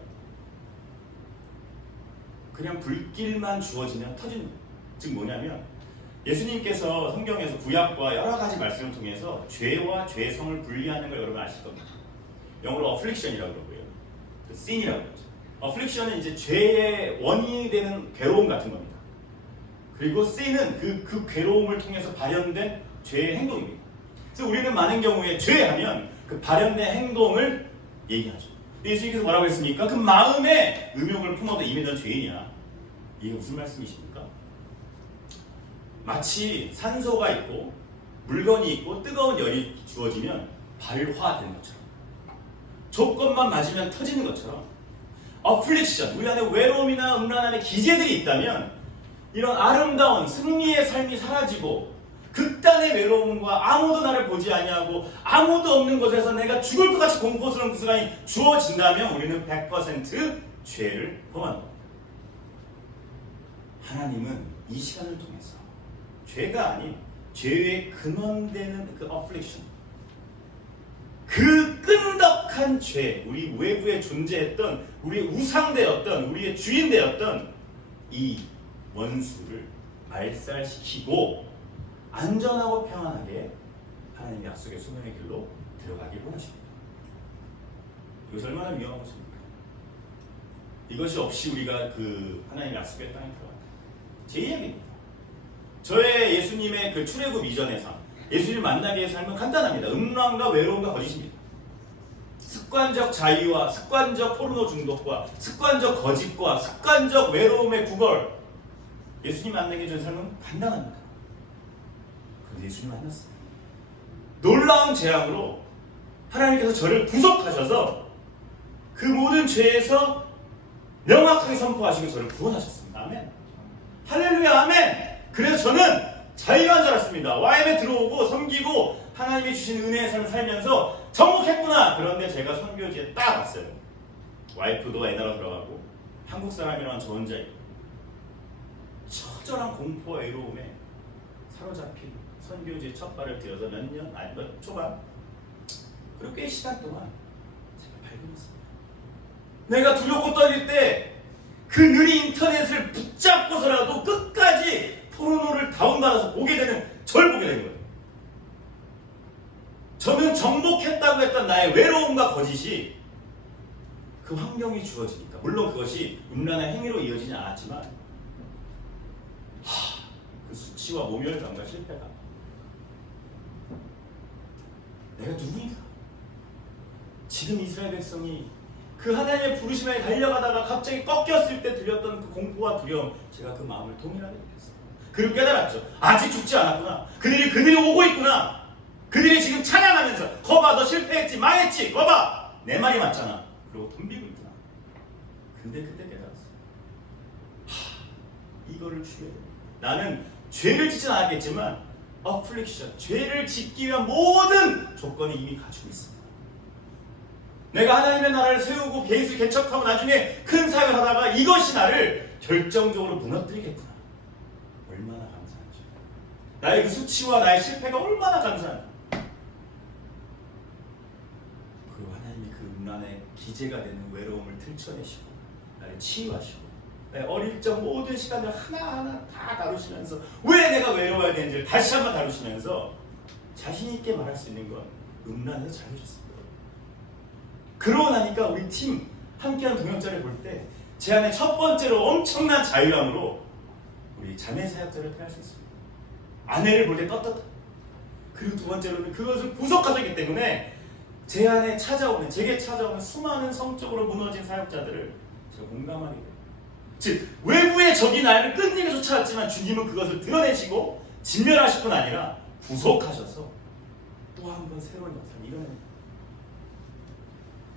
그냥 불길만 주어지면 터지는 거예요. 즉 뭐냐면 예수님께서 성경에서 구약과 여러 가지 말씀을 통해서 죄와 죄성을 분리하는 걸 여러분 아실 겁니다. 영어로 affliction이라고 그러고요, sin이라고 그러죠. affliction은 이제 죄의 원인이 되는 괴로움 같은 겁니다. 그리고 sin은 그 괴로움을 통해서 발현된 죄의 행동입니다. 그래서 우리는 많은 경우에 죄하면 그 발현된 행동을 얘기하죠. 예수님께서 뭐라고 했습니까? 그 마음에 음욕을 품어도 이미 넌 죄인이야. 이게 무슨 말씀이십니까? 마치 산소가 있고 물건이 있고 뜨거운 열이 주어지면 발화되는 것처럼, 조건만 맞으면 터지는 것처럼 어플릭션, 우리 안에 외로움이나 음란함의 기제들이 있다면 이런 아름다운 승리의 삶이 사라지고 극단의 외로움과 아무도 나를 보지 아니하고 아무도 없는 곳에서 내가 죽을 것 같이 공포스러운 그 순간이 주어진다면 우리는 100% 죄를 범하는 겁니다. 하나님은 이 시간을 통해서 죄가 아닌 죄의 근원되는 그 affliction, 그 끈덕한 죄, 우리 외부에 존재했던, 우리의 우상되었던, 우리의 주인되었던 이 원수를 말살시키고 안전하고 평안하게 하나님의 약속의 소명의 길로 들어가길 원하십니다. 이것이 얼마나 위험한 것입니까? 이것이 없이 우리가 그 하나님의 약속의 땅에 들어간다. 제 이야기입니다. 저의 예수님의 그 출애굽 이전의 삶, 예수님을 만나기 위해 삶은 간단합니다. 음란과 외로움과 거짓입니다. 습관적 자유와 습관적 포르노 중독과 습관적 거짓과 습관적 외로움의 구걸. 예수님 만나기 전 삶은 간단합니다. 그런데 예수님 만났어요. 놀라운 재앙으로 하나님께서 저를 구속하셔서 그 모든 죄에서 명확하게 선포하시고 저를 구원하셨습니다. 아멘. 할렐루야, 아멘. 그래서 저는 자유한 줄 알았습니다. YM에 들어오고 섬기고 하나님이 주신 은혜의 삶을 살면서 정복했구나. 그런데 제가 선교지에 딱 왔어요. 와이프도 애나라 들어가고 한국 사람이랑 저 혼자 있고 처절한 공포와 외로움에 사로잡힌 선교지에 첫 발을 들여서 몇 년, 아니 몇 초반, 그리고 꽤 시간 동안 제가 발견했습니다. 내가 두렵고 떨릴 때 그 느린 인터넷을 붙잡고서라도 끝까지 포르노를 다운받아서 보게 되는 절 보게 된 거예요. 저는 정복했다고 했던 나의 외로움과 거짓이 그 환경이 주어지니까. 물론 그것이 음란한 행위로 이어지지 않았지만 그 수치와 모멸감과 실패감. 내가 누구인가? 지금 이스라엘 백성이 그 하나님의 부르심에 달려가다가 갑자기 꺾였을 때 들렸던 그 공포와 두려움, 제가 그 마음을 동일하게 느꼈어요. 그리고 깨달았죠. 아직 죽지 않았구나. 그들이 오고 있구나. 그들이 지금 찬양하면서 거봐 너 실패했지 망했지 거봐 내 말이 맞잖아. 그리고 덤비고 있구나. 근데 그때 깨달았어요. 이거를 죽여야 돼. 나는 죄를 짓진 않았겠지만 어플릭션, 죄를 짓기 위한 모든 조건이 이미 가지고 있습니다. 내가 하나님의 나라를 세우고 계속 개척하고 나중에 큰 사역을 하다가 이것이 나를 결정적으로 무너뜨리겠구나. 얼마나 감사한지. 나의 그 수치와 나의 실패가 얼마나 감사한지. 그리고 하나님이 그 음란의 기제가 되는 외로움을 들춰내시고 나를 치유하시고 내 어릴 적 모든 시간을 하나하나 다 다루시면서 왜 내가 외로워야 되는지를 다시 한번 다루시면서 자신 있게 말할 수 있는 건 음란에서 자유해졌습니다. 그러고 나니까 우리 팀 함께한 동역자를 볼 때 제 안에 첫 번째로 엄청난 자유함으로 우리 자매 사역자를 택할 수 있습니다. 아내를 볼 때 떳떳다. 그리고 두 번째로는 그것을 구속하셨기 때문에 제 안에 찾아오는, 제게 찾아오는 수많은 성적으로 무너진 사역자들을 제가 공감하게 돼요. 즉 외부의 적이 나를 끈질게 쫓아왔지만 주님은 그것을 드러내시고 진멸하실 뿐 아니라 구속하셔서 또 한 번 새로운 역사를 이뤄냅니다.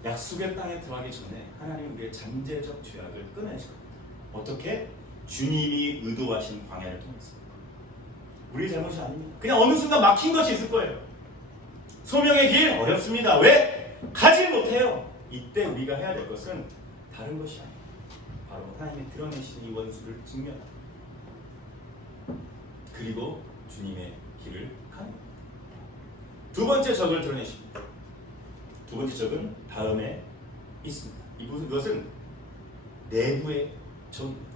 약속의 땅에 들어가기 전에 하나님은 우리의 잠재적 죄악을 끊어내실 겁니다. 어떻게? 주님이 의도하신 광야를 통해서. 우리 잘못이 아닙니다. 그냥 어느 순간 막힌 것이 있을 거예요. 소명의 길 어렵습니다. 왜? 가지 못해요. 이때 우리가 해야 될 것은 다른 것이 아니에요. 바로 하나님이 드러내신 이 원수를 직면하고 그리고 주님의 길을 가는 겁니다. 두 번째 적을 드러내십니다. 두 번째 적은 다음에 있습니다. 이것은 내부의 적입니다.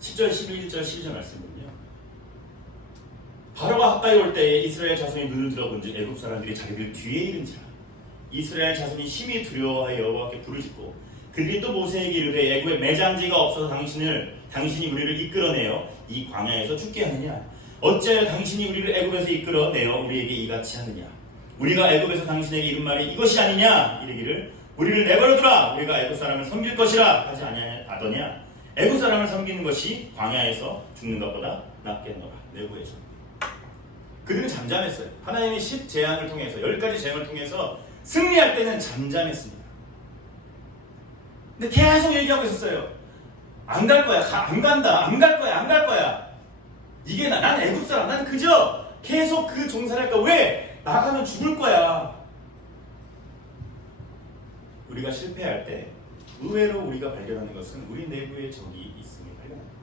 10절, 11절, 12절 말씀은요. 바로가 가까이 올 때에 이스라엘 자손이 눈을 들어본즉 애굽 사람들이 자기들 뒤에 이른지라. 이스라엘 자손이 심히 두려워하여 여호와께 부르짖고 그들이 또 모세에게 이르되 애굽에 매장지가 없어서 당신이 우리를 이끌어내어 이 광야에서 죽게 하느냐. 어찌하여 당신이 우리를 애굽에서 이끌어내어 우리에게 이같이 하느냐. 우리가 애굽에서 당신에게 이른 말이 이것이 아니냐. 이르기를 우리를 내버려두라. 우리가 애굽 사람을 섬길 것이라 하지 아니하더냐. 애굽 사람을 섬기는 것이 광야에서 죽는 것보다 낫겠노라. 내부에서 그들은 잠잠했어요. 하나님이 10제안을 통해서 10가지 제안을 통해서 승리할 때는 잠잠했습니다. 근데 계속 얘기하고 있었어요. 안 갈 거야. 안 간다. 안 갈 거야. 안 갈 거야. 이게 난 애굽 사람. 난 그저 계속 그 종사를 할까. 왜? 나가면 죽을 거야. 우리가 실패할 때 의외로 우리가 발견하는 것은 우리 내부에 적이 있음을 발견합니다.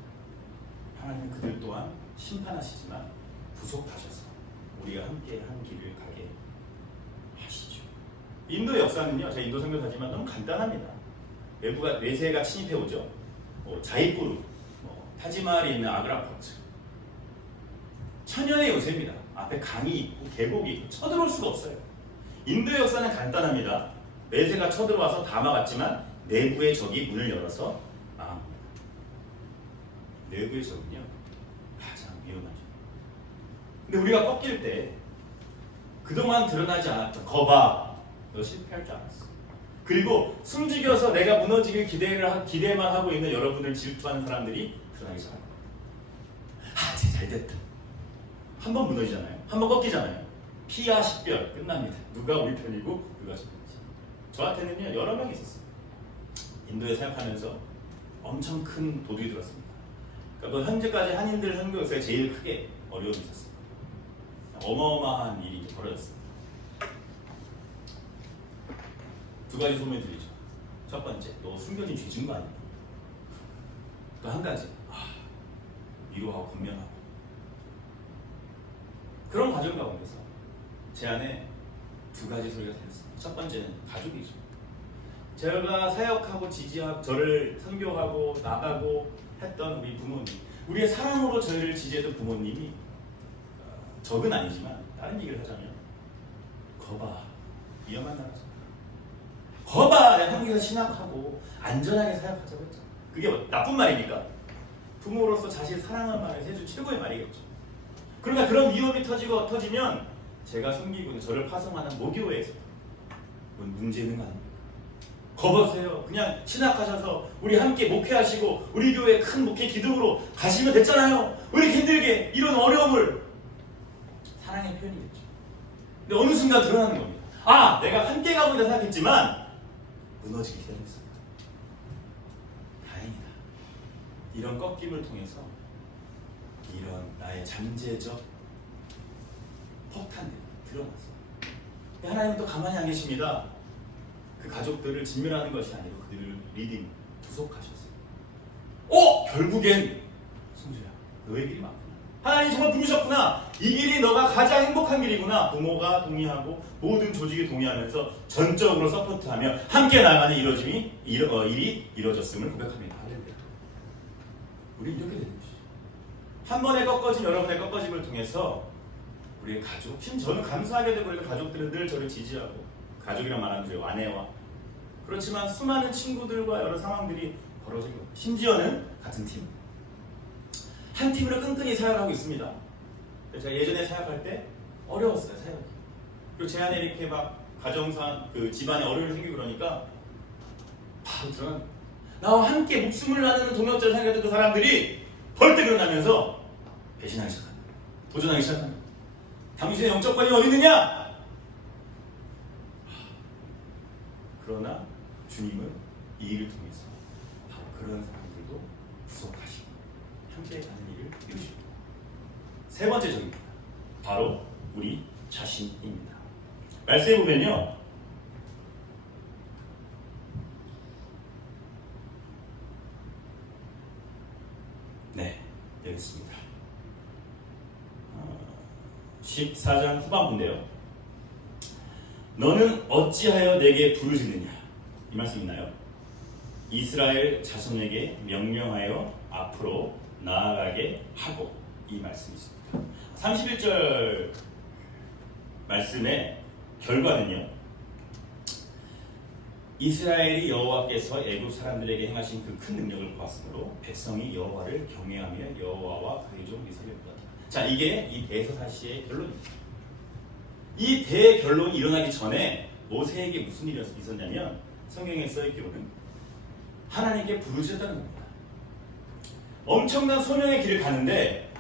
하나님은 그들 또한 심판하시지만 구속하셔서 우리가 함께 한 길을 가게 하시죠. 인도 역사는요, 제가 인도 선교사지만 너무 간단합니다. 외세가 침입해 오죠. 자이푸르, 타지마할에 있는 아그라포트, 천연의 요새입니다. 앞에 강이 있고 계곡이 있고 쳐들어올 수가 없어요. 인도 역사는 간단합니다. 외세가 쳐들어와서 다 막았지만 내부의 적이 문을 열어서 망합니다. 내부의 적은요 가장 위험하죠. 근데 우리가 꺾일 때 그동안 드러나지 않았던 거봐 너 실패할 줄 알았어. 그리고 숨죽여서 내가 무너지길 기대만 하고 있는 여러분을 질투하는 사람들이 드러나기 시작합니다. 쟤 잘됐다. 한 번 무너지잖아요. 한 번 꺾이잖아요. 피와 식별 끝납니다. 누가 우리 편이고 누가 저 편이지. 저한테는요 여러 명이 있었어요. 인도에 사역하면서 엄청 큰 도둑이 들었습니다. 그러니까 현재까지 한인들 선교에서 제일 크게 어려움이 있었어요. 어마어마한 일이 이제 벌어졌습니다. 두 가지 소문이 들리죠. 첫 번째, 너 숨겨진 죄 진 거 아니야? 또 한 가지, 위로하고 권면하고. 그런 과정 가운데서 제 안에 두 가지 소리가 들렸습니다. 첫 번째는 가족이죠. 제가 사역하고 지지하고 저를 선교하고 나가고 했던 우리 부모님, 우리의 사랑으로 저희를 지지했던 부모님이 적은 아니지만 다른 얘기를 하자면 거봐 위험한 나라죠. 거봐, 내가 한국에서 신학하고 안전하게 사역하자고 했잖아. 그게 뭐 나쁜 말입니까? 부모로서 자식 사랑하는 말을 해줄 최고의 말이겠죠. 그러니까 그런 위험이 터지면 제가 섬기고 있는 저를 파송하는 모교회에서 문제 있는 거 아닙니까? 거보세요. 그냥 신학하셔서 우리 함께 목회하시고 우리 교회 큰 목회 기둥으로 가시면 됐잖아요. 왜 이렇게 힘들게 이런 어려움을 사랑의 표현이겠죠. 근데 어느 순간 드러나는 겁니다. 아, 내가 함께 가고 있다 생각했지만 무너지기 기다렸습니다. 다행이다. 이런 꺾임을 통해서 이런 나의 잠재적 폭탄들이 드러났어요. 하나님은 또 가만히 안 계십니다. 그 가족들을 진멸하는 것이 아니고 그들을 리딩, 구속하셨어요. 결국엔 성주야, 너의 길이 맞구나. 하나님 정말 부르셨구나. 이 길이 너가 가장 행복한 길이구나. 부모가 동의하고 모든 조직이 동의하면서 전적으로 서포트하며 함께 나가는 일이 이루어졌음을 고백합니다. 할렐루야. 우리 이렇게 되는 것이죠. 한 번의 꺾어짐, 여러 번의 꺾어짐을 통해서 우리의 가족, 저는 감사하게 되고 우리 가족들은 늘 저를 지지하고, 가족이란 말하는 그 아내와, 그렇지만 수많은 친구들과 여러 상황들이 벌어진 것. 심지어는 같은 팀, 한 팀으로 끈끈이 사역하고 있습니다. 제가 예전에 사역할 때 어려웠어요, 사역이. 그리고 제 안에 이렇게 막 가정상 그 집안에 어려움이 생기고 그러니까 바로 들어간, 나와 함께 목숨을 나누는 동역자를 생각했던 그 사람들이 벌떡 일어나면서 배신하기 시작합니다. 도전하기 시작합니다. 당신의 영적권이 어디 있느냐? 그러나 주님은 이 일을 통해서 바로 그런 사람들도 구속하시고 함께 가는 일을 이루십니다. 세 번째 적입니다. 바로 우리 자신입니다. 말씀해 보면요, 네, 여기 있습니다. 14장 후반부인데요. 너는 어찌하여 내게 부르짖느냐? 이 말씀 있나요? 이스라엘 자손에게 명령하여 앞으로 나아가게 하고, 이 말씀이 있습니다. 31절 말씀의 결과는요, 이스라엘이 여호와께서 애굽 사람들에게 행하신 그 큰 능력을 보았으므로 백성이 여호와를 경외하며 여호와와 그의 종 이스라엘을 믿었다. 자, 이게 이 대서사시의 결론입니다. 이 대결론이 일어나기 전에 모세에게 무슨 일이 있었냐면, 성경에 써있기로는 하나님께 부르짖었다는 겁니다. 엄청난 소명의 길을 가는데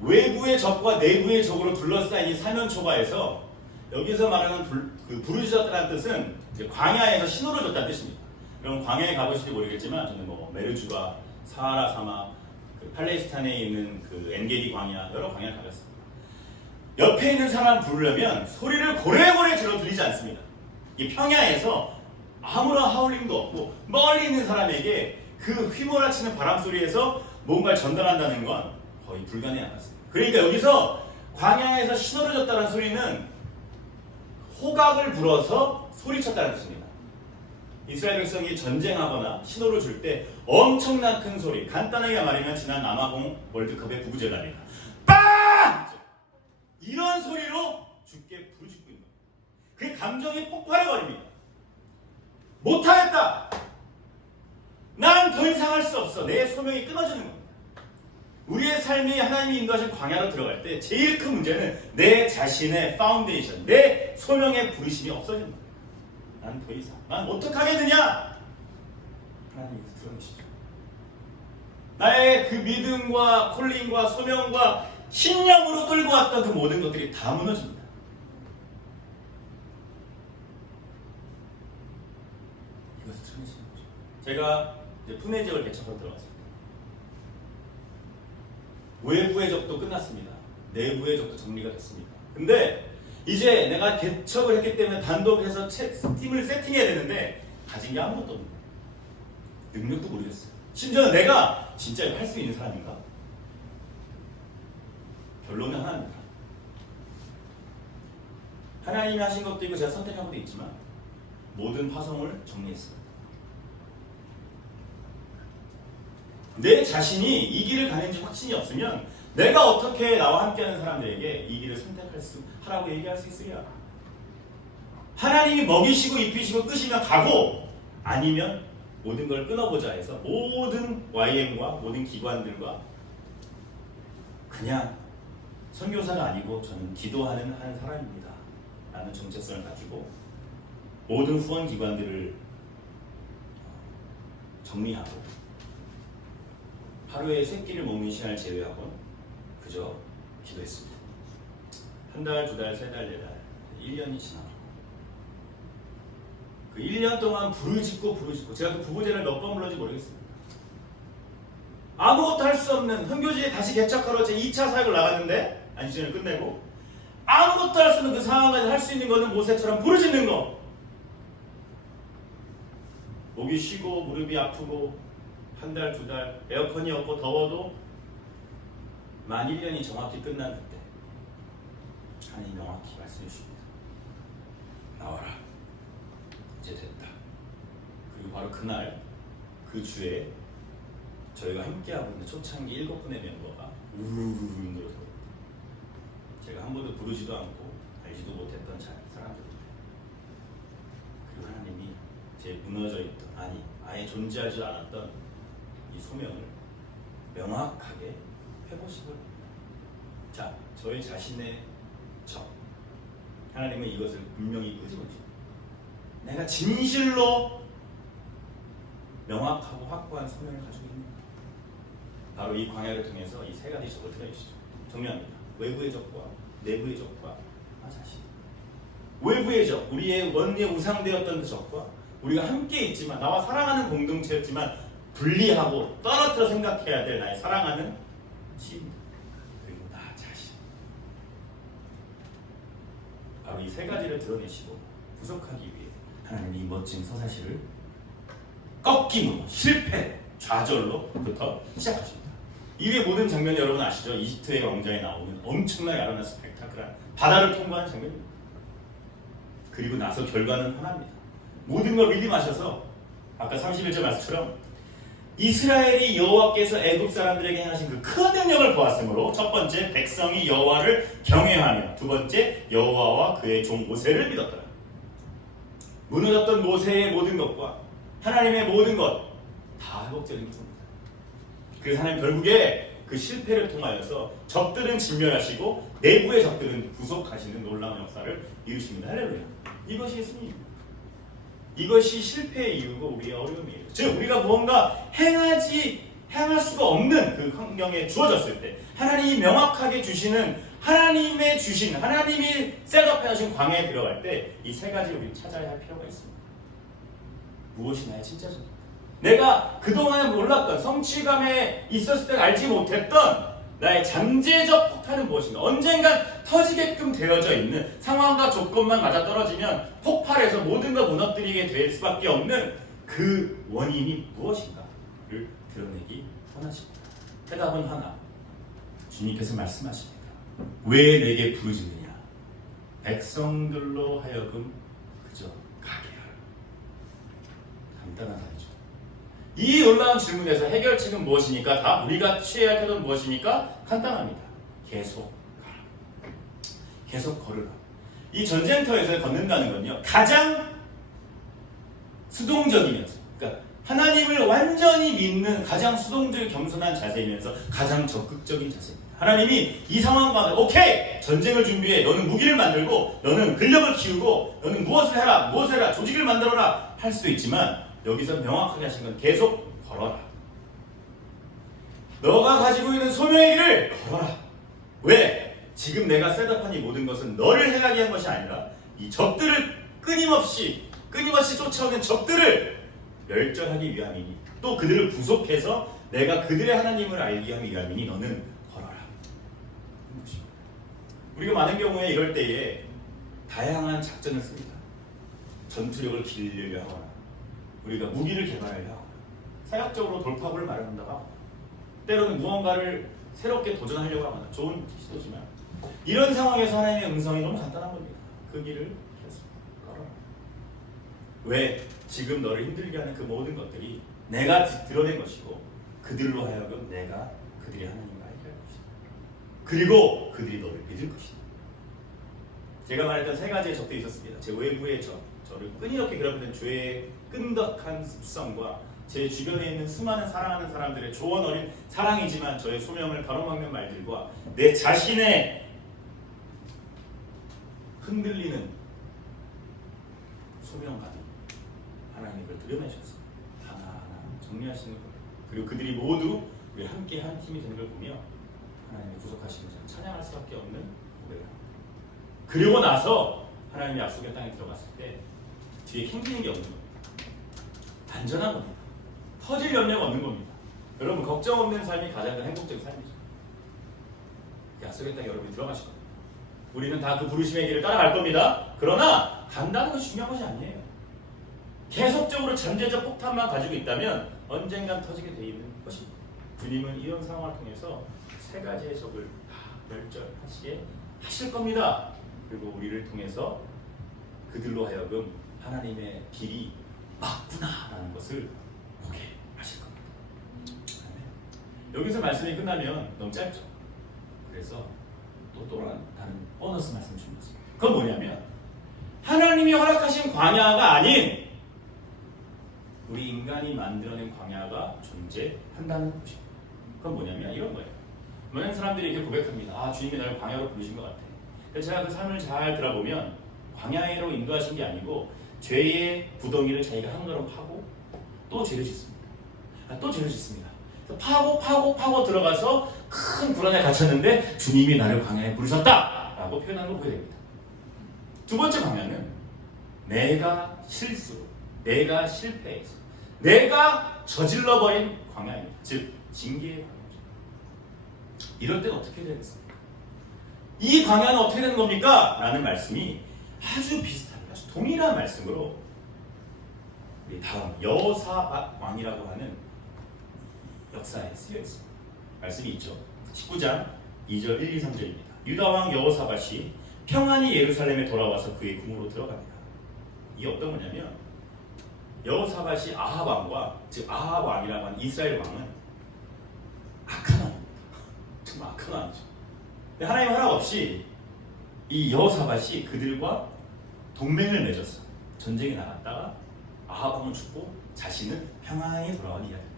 외부의 적과 내부의 적으로 둘러싸인 이 사면초가에서, 여기서 말하는 부르짖었다는 뜻은 광야에서 신호를 줬다는 뜻입니다. 여러분 광야에 가보실지 모르겠지만 저는 뭐 메르주가, 사하라 사막, 그 팔레스타인에 있는 그 엔게디 광야, 여러 광야를 가봤습니다. 옆에 있는 사람 부르려면 소리를 고래고래 질러 들리지 않습니다. 이 평야에서 아무런 하울링도 없고 멀리 있는 사람에게 그 휘몰아치는 바람 소리에서 뭔가를 전달한다는 건 거의 불가능하지 않았습니다. 그러니까 여기서 광야에서 신호를 줬다는 소리는 호각을 불어서 소리쳤다는 뜻입니다. 이스라엘 백성이 전쟁하거나 신호를 줄 때 엄청난 큰 소리, 간단하게 말하면 지난 남아공 월드컵의 부부젤라입니다. 빵! 이런 소리로 주께 부르짖고 있는 겁니다. 그 감정이 폭발해버립니다. 못하겠다! 난 더 이상 할 수 없어. 내 소명이 끊어지는 겁니다. 우리의 삶이 하나님이 인도하신 광야로 들어갈 때 제일 큰 문제는 내 자신의 파운데이션, 내 소명의 부르심이 없어지는 거예요. 난 더 이상, 난 어떡하겠느냐? 하나님께서 드러내시죠. 나의 그 믿음과 콜링과 소명과 신념으로 끌고 왔던 그 모든 것들이 다 무너집니다. 이것을 드러내시는 거죠. 제가 이제 푸네 지역을 개척하러 들어갔습니다. 외부의 적도 끝났습니다. 내부의 적도 정리가 됐습니다. 근데 이제 내가 개척을 했기 때문에 단독해서 팀을 세팅해야 되는데 가진 게 아무것도 없는 거예요. 능력도 모르겠어요. 심지어 내가 진짜 할 수 있는 사람인가? 결론은 하나입니다. 하나님이 하신 것도 있고 제가 선택한 것도 있지만 모든 파송을 정리했습니다. 내 자신이 이 길을 가는지 확신이 없으면 내가 어떻게 나와 함께하는 사람들에게 이 길을 선택하라고 얘기할 수 있으랴? 하나님이 먹이시고 입히시고 끄시면 가고, 아니면 모든 걸 끊어보자 해서 모든 YM과 모든 기관들과 그냥 선교사가 아니고 저는 기도하는 한 사람입니다 라는 정체성을 가지고 모든 후원 기관들을 정리하고 하루에 3끼를 먹는 시간을 제외하고 그저 기도했습니다. 한 달, 2달, 3달, 4달, 1년이 지나고 그 1년 동안 부르짖고 제가 그 부부제를 몇 번 불렀는지 모르겠습니다. 아무것도 할 수 없는 선교지에 다시 개척하러 제 2차 사역을 나갔는데 안시전을 끝내고 아무것도 할 수 없는 그 상황까지 할 수 있는 거는 모세처럼 부르짖는 거. 목이 쉬고 무릎이 아프고 한 달, 2달 에어컨이 없고 더워도 만 1년이 정확히 끝난 그때 하나님이 명확히 말씀해 주십니다. 나와라. 이제 됐다. 그리고 바로 그날 그 주에 저희가 함께하고 있는 초창기 7분의 멤버가 우르르 늘어서 제가 한 번도 부르지도 않고 알지도 못했던 사람들입니다. 그리고 하나님이 제 무너져 있던, 아니 아예 존재하지 않았던 이 소명을 명확하게 해보시고, 자, 저희 자신의 적 하나님은 이것을 분명히 끄집어주십니다. 내가 진실로 명확하고 확고한 소명을 가지고 있는 것. 바로 이 광야를 통해서 이 3가지 적을 드러내시죠. 정리합니다. 외부의 적과 내부의 적과 나 자신. 외부의 적, 우리의 원리에 우상되었던 그 적과 우리가 함께 있지만 나와 사랑하는 공동체였지만 분리하고 떨어뜨려 생각해야 될 나의 사랑하는 친구, 그리고 나 자신. 바로 이 3가지를 드러내시고 구속하기 위해 하나님이 이 멋진 서사시를 꺾임으로 실패, 좌절로부터 시작하십니다. 이외의 모든 장면이 여러분 아시죠? 이집트의 왕좌에 나오는 엄청나게 아름다운 스펙타클한 바다를 통과하는 장면입니다. 그리고 나서 결과는 하나입니다. 모든 걸 리듬하셔서 아까 31절 말씀처럼 이스라엘이 여호와께서 애굽 사람들에게 행하신 그 큰 능력을 보았으므로 첫 번째 백성이 여호와를 경외하며 두 번째 여호와와 그의 종 모세를 믿었더라. 무너졌던 모세의 모든 것과 하나님의 모든 것 다 회복되는 것입니다. 그래서 하나님 결국에 그 실패를 통하여서 적들은 진멸하시고 내부의 적들은 구속하시는 놀라운 역사를 이루십니다. 할렐루야. 이것이 예수님입니다. 이것이 실패의 이유고 우리의 어려움이에요. 즉 우리가 무언가 행할 수가 없는 그 환경에 주어졌을 때 하나님이 명확하게 주시는 하나님이 셋업해 주신 광야에 들어갈 때 이 3가지를 우리 찾아야 할 필요가 있습니다. 무엇이 나의 진짜 전부다. 내가 그동안 몰랐던 성취감에 있었을 때 알지 못했던 나의 잠재적 폭탄은 무엇인가? 언젠간 터지게끔 되어져 있는 상황과 조건만 맞아떨어지면 폭발해서 모든 걸 무너뜨리게 될 수밖에 없는 그 원인이 무엇인가를 드러내기 원하십니다. 해답은 하나. 주님께서 말씀하십니다. 왜 내게 부르짖느냐? 백성들로 하여금 그저 가게 하라. 간단한 말이죠. 이 놀라운 질문에서 해결책은 무엇이니까? 다 우리가 취해야 할 태도는 무엇이니까? 간단합니다. 계속 가라. 계속 걸으라. 이 전쟁터에서 걷는다는 건요, 가장 수동적이면서, 그러니까 하나님을 완전히 믿는 가장 수동적이고 겸손한 자세이면서 가장 적극적인 자세입니다. 하나님이 이 상황과 오케이! 전쟁을 준비해. 너는 무기를 만들고 너는 근력을 키우고 너는 무엇을 해라. 조직을 만들어라. 할 수도 있지만 여기서 명확하게 하신 건 계속 걸어라. 너가 가지고 있는 소명의 길을 걸어라. 왜? 지금 내가 셋업한 이 모든 것은 너를 해가게 한 것이 아니라 이 적들을 끊임없이 쫓아오는 적들을 멸절하기 위함이니 또 그들을 구속해서 내가 그들의 하나님을 알게 하기 위함이니 너는 걸어라. 우리가 많은 경우에 이럴 때에 다양한 작전을 씁니다. 전투력을 길리려 하거나 우리가 무기를 개발하려 하거나 사역적으로 돌파구를 마련한다고 하거나 때로는 무언가를 새롭게 도전하려고 하거나 좋은 시도지만 이런 상황에서 하나님의 음성이 너무 간단한 겁니다. 그 길을 계속 걸어라. 왜? 지금 너를 힘들게 하는 그 모든 것들이 내가 드러낸 것이고 그들로 하여금 내가 그들의 하나님을 알게 할 것이다. 그리고 그들이 너를 믿을 것이다. 제가 말했던 세 가지의 적들이 있었습니다. 제 외부의 적, 저를 끊이렇게 괴롭히는 죄의 끈덕한 습성과 제 주변에 있는 수많은 사랑하는 사람들의 조언 어린 사랑이지만 저의 소명을 가로막는 말들과 내 자신의 흔들리는 소명가들, 하나님이 그걸 들여내셔서 하나하나 정리하시는 거예요. 그리고 그들이 모두 우리 함께 한 팀이 되는 걸 보며 하나님의 구속하시는 자 찬양할 수밖에 없는 고백을 합니다. 그리고 나서 하나님의 약속의 땅에 들어갔을 때 뒤에 힘드는 게 없는 겁니다. 안전한 겁니다. 터질 염려가 없는 겁니다. 여러분 걱정 없는 삶이 가장 큰 행복적인 삶이죠. 약속의 땅에 여러분이 들어가실 겁니다. 우리는 다 그 부르심의 길을 따라갈 겁니다. 그러나 간다는 것이 중요한 것이 아니에요. 계속적으로 잠재적 폭탄만 가지고 있다면 언젠간 터지게 돼 있는 것입니다. 주님은 이런 상황을 통해서 세 가지의 적을 다 멸절하시게 하실 겁니다. 그리고 우리를 통해서 그들로 하여금 하나님의 길이 맞구나라는 것을 보게 하실 겁니다. 아멘. 여기서 말씀이 끝나면 너무 짧죠. 그래서 또 다른 보너스 말씀을 주는 것입니다. 그건 뭐냐면 하나님이 허락하신 광야가 아닌 우리 인간이 만들어낸 광야가 존재한다는 것입니다. 그건 뭐냐면 이런 거예요. 많은 사람들이 이렇게 고백합니다. 아, 주님이 나를 광야로 부르신 것 같아. 그래서 제가 그 삶을 잘 들어보면 광야로 인도하신 게 아니고 죄의 구덩이를 자기가 한 걸음 파고 또 죄를 짓습니다. 또 죄를 짓습니다. 파고 들어가서 큰 불안에 갇혔는데 주님이 나를 광야에 부르셨다라고 표현하는 걸 보게 됩니다. 두 번째 광야는 내가 실수로, 내가 실패해서, 내가 저질러버린 광야입니다. 즉 징계의 광야죠. 이럴 때는 어떻게 되겠습니까? 이 광야는 어떻게 되는 겁니까? 라는 말씀이 아주 비슷합니다. 아주 동일한 말씀으로 우리 다음 여호사밧 왕이라고 하는 역사에 쓰여 있습니다. 말씀이 있죠. 19장 2절 1, 2, 3절입니다. 유다왕 여호사밧이 평안히 예루살렘에 돌아와서 그의 궁으로 들어갑니다. 이게 어떤 거냐면 여호사밧이 아합 왕과, 즉 아합 왕이라고 하는 이스라엘 왕은 악한 왕입니다. 정말 악한 왕이죠. 근데 하나님 허락 없이 이 여호사밧이 그들과 동맹을 맺었어요. 전쟁에 나갔다가 아합 왕은 죽고 자신은 평안히 돌아온 이야기입니다.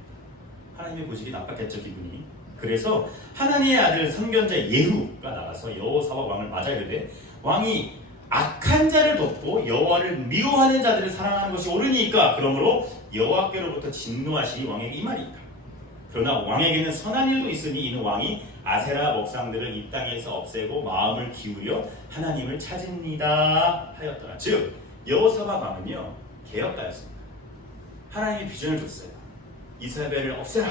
하나님의 보시기 나빴겠죠, 기분이. 그래서 하나님의 아들 선견자 예후가 나가서 여호사밧 왕을 맞아 이르되 왕이 악한 자를 돕고 여호와를 미워하는 자들을 사랑하는 것이 옳으니까 그러므로 여호와께로부터 진노하시니 왕에게 임하리이다. 그러나 왕에게는 선한 일도 있으니 이는 왕이 아세라 목상들을 이 땅에서 없애고 마음을 기울여 하나님을 찾으니이다 하였더라. 즉 여호사밧 왕은요 개혁가였습니다. 하나님이 비전을 줬어요. 이사벨을 없애라.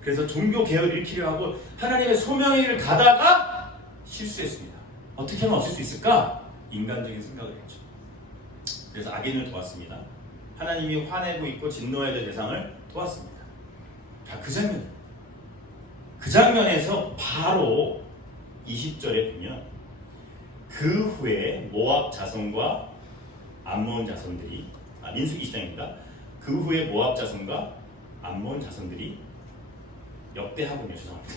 그래서 종교 개혁을 일으키려 하고 하나님의 소명의 길을 가다가 실수했습니다. 어떻게 하면 없앨 수 있을까? 인간적인 생각을 했죠. 그래서 악인을 도왔습니다. 하나님이 화내고 있고 진노해야 될 대상을 도왔습니다. 자, 그 장면에서 바로 20절에 보면 그 후에 모압 자손과 암몬 자손들이 민수기 20장입니다. 그 후에 모압 자손과 암몬 자손들이 역대하군요. 죄송합니다.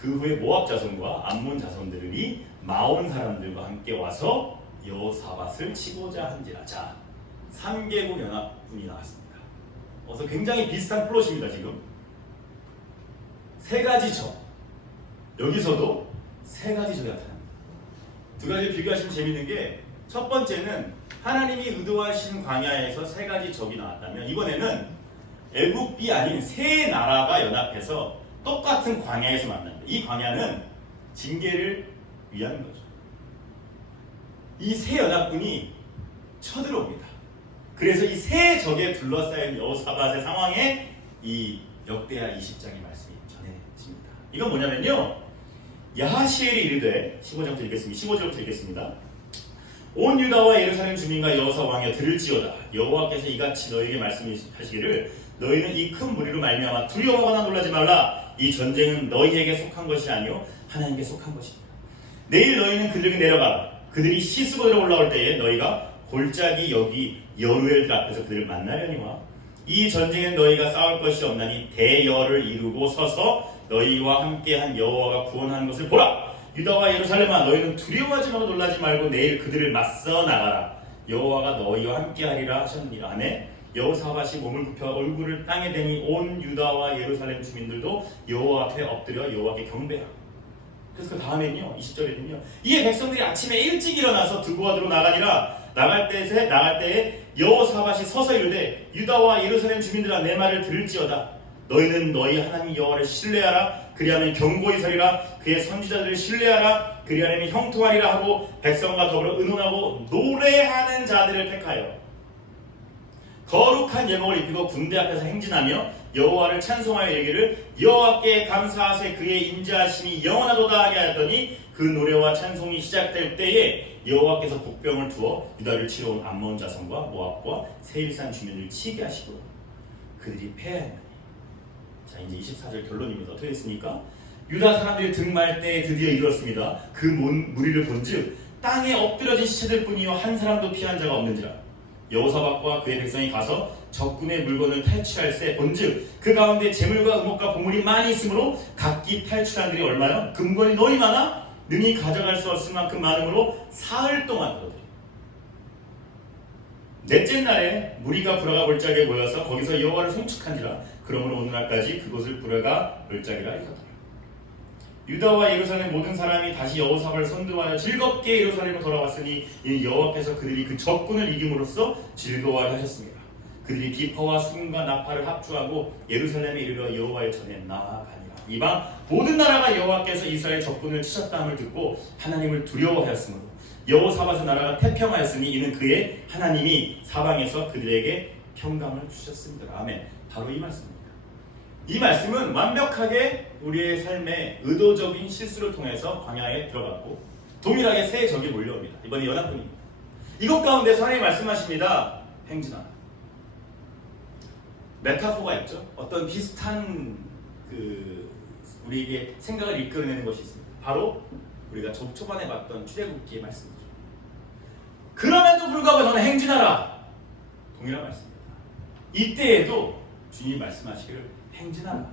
그 후에 모압 자손과 암몬 자손들이 마온 사람들과 함께 와서 여호사밧을 치고자 한지라. 자, 3개국 연합군이 나왔습니다. 그래서 굉장히 비슷한 플롯입니다. 지금 세 가지 적, 여기서도 세 가지 적이 나타납니다. 두 가지를 비교하시면 재밌는 게 첫 번째는 하나님이 의도하신 광야에서 세 가지 적이 나왔다면 이번에는 애굽이 아닌 세 나라가 연합해서 똑같은 광야에서 만납니다. 이 광야는 징계를 위한 거죠. 이 세 연합군이 쳐들어옵니다. 그래서 이 세 적에 둘러싸인 여호사밧의 상황에 이 역대하 20장의 말씀이 전해집니다. 이건 뭐냐면요, 야하시엘이 이르되 15절부터 읽겠습니다. 15절부터 읽겠습니다. 온 유다와 예루살렘 주민과 여호사 왕이여 들을지어다. 여호와께서 이같이 너에게 말씀하시기를 너희는 이 큰 무리로 말미암아 두려워하거나 놀라지 말라. 이 전쟁은 너희에게 속한 것이 아니요 하나님께 속한 것입니다. 내일 너희는 그들에게 내려가 그들이 시스보로 올라올 때에 너희가 골짜기 여기 여루엘들 앞에서 그들을 만나려니와 이 전쟁엔 너희가 싸울 것이 없나니 대여를 이루고 서서 너희와 함께한 여호와가 구원하는 것을 보라. 유다와 예루살렘아 너희는 두려워하지 말고 놀라지 말고 내일 그들을 맞서 나가라. 여호와가 너희와 함께하리라 하셨느니라. 아멘. 여호사밧이 몸을 굽혀 얼굴을 땅에 대니 온 유다와 예루살렘 주민들도 여호와 앞에 엎드려 여호와께 경배하고. 그래서 그 다음에는요 20절에는요 이에 백성들이 아침에 일찍 일어나서 두고와 들어 나가니라. 나갈 때에 여호사밧이 서서 이르되 유다와 예루살렘 주민들아 내 말을 들을지어다. 너희는 너희 하나님 여호와를 신뢰하라. 그리하면 견고히 서리라. 그의 선지자들을 신뢰하라. 그리하면 형통하리라 하고 백성과 더불어 의논하고 노래하는 자들을 택하여 거룩한 예복을 입히고 군대 앞에서 행진하며 여호와를 찬송하여 이르기를 여호와께 감사하세 그의 인자하심이 영원하도다 하게 하였더니 그 노래와 찬송이 시작될 때에 여호와께서 복병을 두어 유다를 치러 온 암몬 자손과 모압과 세일산 주민을 치게 하시고 그들이 패하였나니. 자 이제 24절 결론입니다. 어떻게 됐습니까? 유다 사람들이 등말 때에 드디어 이르렀습니다. 그 무리를 본즉 땅에 엎드려진 시체들 뿐이요 한 사람도 피한 자가 없는지라. 여호사밧과 그의 백성이 가서 적군의 물건을 탈취할세 본즉 그 가운데 재물과 의목과 보물이 많이 있으므로 각기 탈취한 들이 얼마요? 금권이 너희 많아 능히 가져갈 수 없을 만큼 많으므로 사흘 동안 거두리. 넷째 날에 무리가 불화가 골짜기에 모여서 거기서 여호와를 송축한지라. 그러므로 오늘날까지 그곳을 불화가 골짜기라 일컫더라. 유다와 예루살렘 모든 사람이 다시 여호사밧을 선두하여 즐겁게 예루살렘으로 돌아왔으니 이 여호와께서 그들이 그 적군을 이김으로써 즐거워하게 하셨습니다. 그들이 기퍼와 수금과 나팔을 합주하고 예루살렘에 이르러 여호와의 전에 나아가니라. 이방 모든 나라가 여호와께서 이스라엘 적군을 치셨다함을 듣고 하나님을 두려워하였으므로 여호사밧의 나라가 태평하였으니 이는 그의 하나님이 사방에서 그들에게 평강을 주셨습니다. 아멘. 바로 이 말씀입니다. 이 말씀은 완벽하게 우리의 삶에 의도적인 실수를 통해서 광야에 들어갔고 동일하게 새 적이 몰려옵니다. 이번에 연합군입니다. 이것 가운데서 하나님이 말씀하십니다. 행진하라. 메타포가 있죠. 어떤 비슷한 우리에게 생각을 이끌어내는 것이 있습니다. 바로 우리가 초반에 봤던 출애굽기의 말씀이죠. 그럼에도 불구하고 너는 행진하라. 동일한 말씀입니다. 이때에도 주님이 말씀하시기를 행진하라.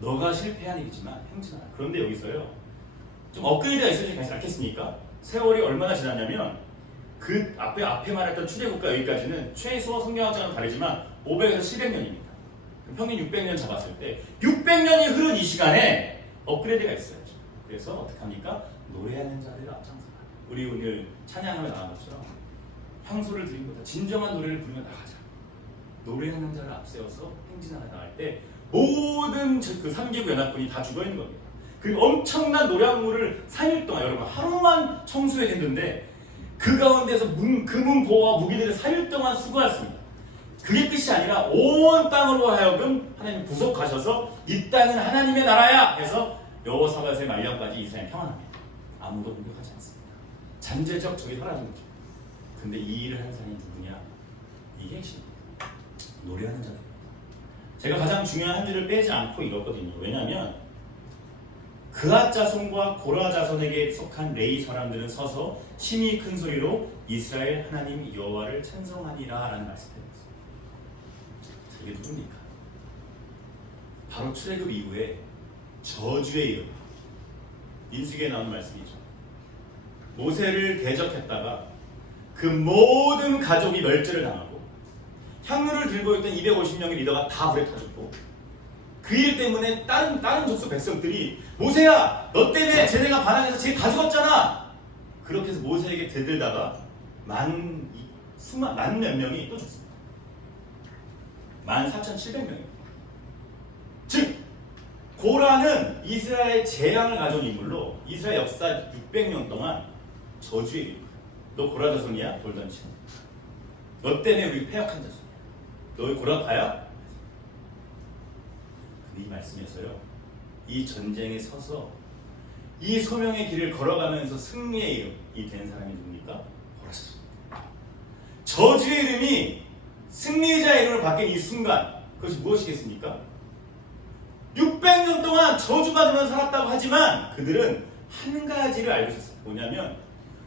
너가 실패한 일이지만 행진하라. 그런데 여기서요 좀 업그레이드가 있어야지 않겠습니까? 세월이 얼마나 지났냐면 그 앞에 말했던 출애굽과 여기까지는 최소 성경학자는 다르지만 500에서 700년입니다. 평균 600년 잡았을 때 600년이 흐른 이 시간에 업그레이드가 있어야죠. 그래서 어떻게 합니까? 노래하는 자들을 앞장서라. 우리 오늘 찬양하며 나간 것처럼 향소를 드리고 진정한 노래를 부르며 나가자. 노래하는 자를 앞세워서 행진하러 나갈 때 모든 그 3개국 연합군이 다 죽어있는 겁니다. 그리고 엄청난 노량물을 3일 동안 여러분 하루만 청소해야 했는데 그 가운데서 금은 보호와 무기들을 3일 동안 수고했습니다. 그게 끝이 아니라 온 땅으로 하여금 하나님 구속하셔서 이 땅은 하나님의 나라야 해서 여호사밧의 말년까지 이스라엘 평안합니다. 아무도 공격하지 않습니다. 잠재적 적이 사라진 거죠. 근데 이 일을 한 사람이 누구냐? 이게 핵심입니다. 노래하는 자들입니다. 제가 가장 중요한 한 줄을 빼지 않고 읽었거든요. 왜냐하면 그앗 자손과 고라 자손에게 속한 레위 사람들은 서서 심히 큰 소리로 이스라엘 하나님 여호와를 찬송하니라 라는 말씀을 드렸습니다. 이게 누굽니까? 바로 출애굽 이후에 저주의 이름 민수기에 나오는 말씀이죠. 모세를 대적했다가 그 모든 가족이 멸절을 당하고 향로를 들고 있던 250명의 리더가 다 불에 타졌고 그 일 때문에 다른 족속 백성들이 모세야 너 때문에 쟤네가 반항해서 쟤 다 죽었잖아. 그렇게 해서 모세에게 대들다가 만 몇 명이 또 죽습니다. 14,700명입니다. 즉 고라는 이스라엘 재앙을 가져온 인물로 이스라엘 역사 600년 동안 저주의 일입니다. 너 고라 자손이야? 돌 던지는. 너 때문에 우리 패역한 자손이야. 너희 고라파야? 이 말씀에서요. 이 전쟁에 서서 이 소명의 길을 걸어가면서 승리의 이름이 된 사람이 누굽니까? 고라 자손입니다. 저주의 이름이 승리자의 이름을 바뀐 이 순간 그것이 무엇이겠습니까? 600년 동안 저주받으면서 살았다고 하지만 그들은 한 가지를 알고 있었어요. 뭐냐면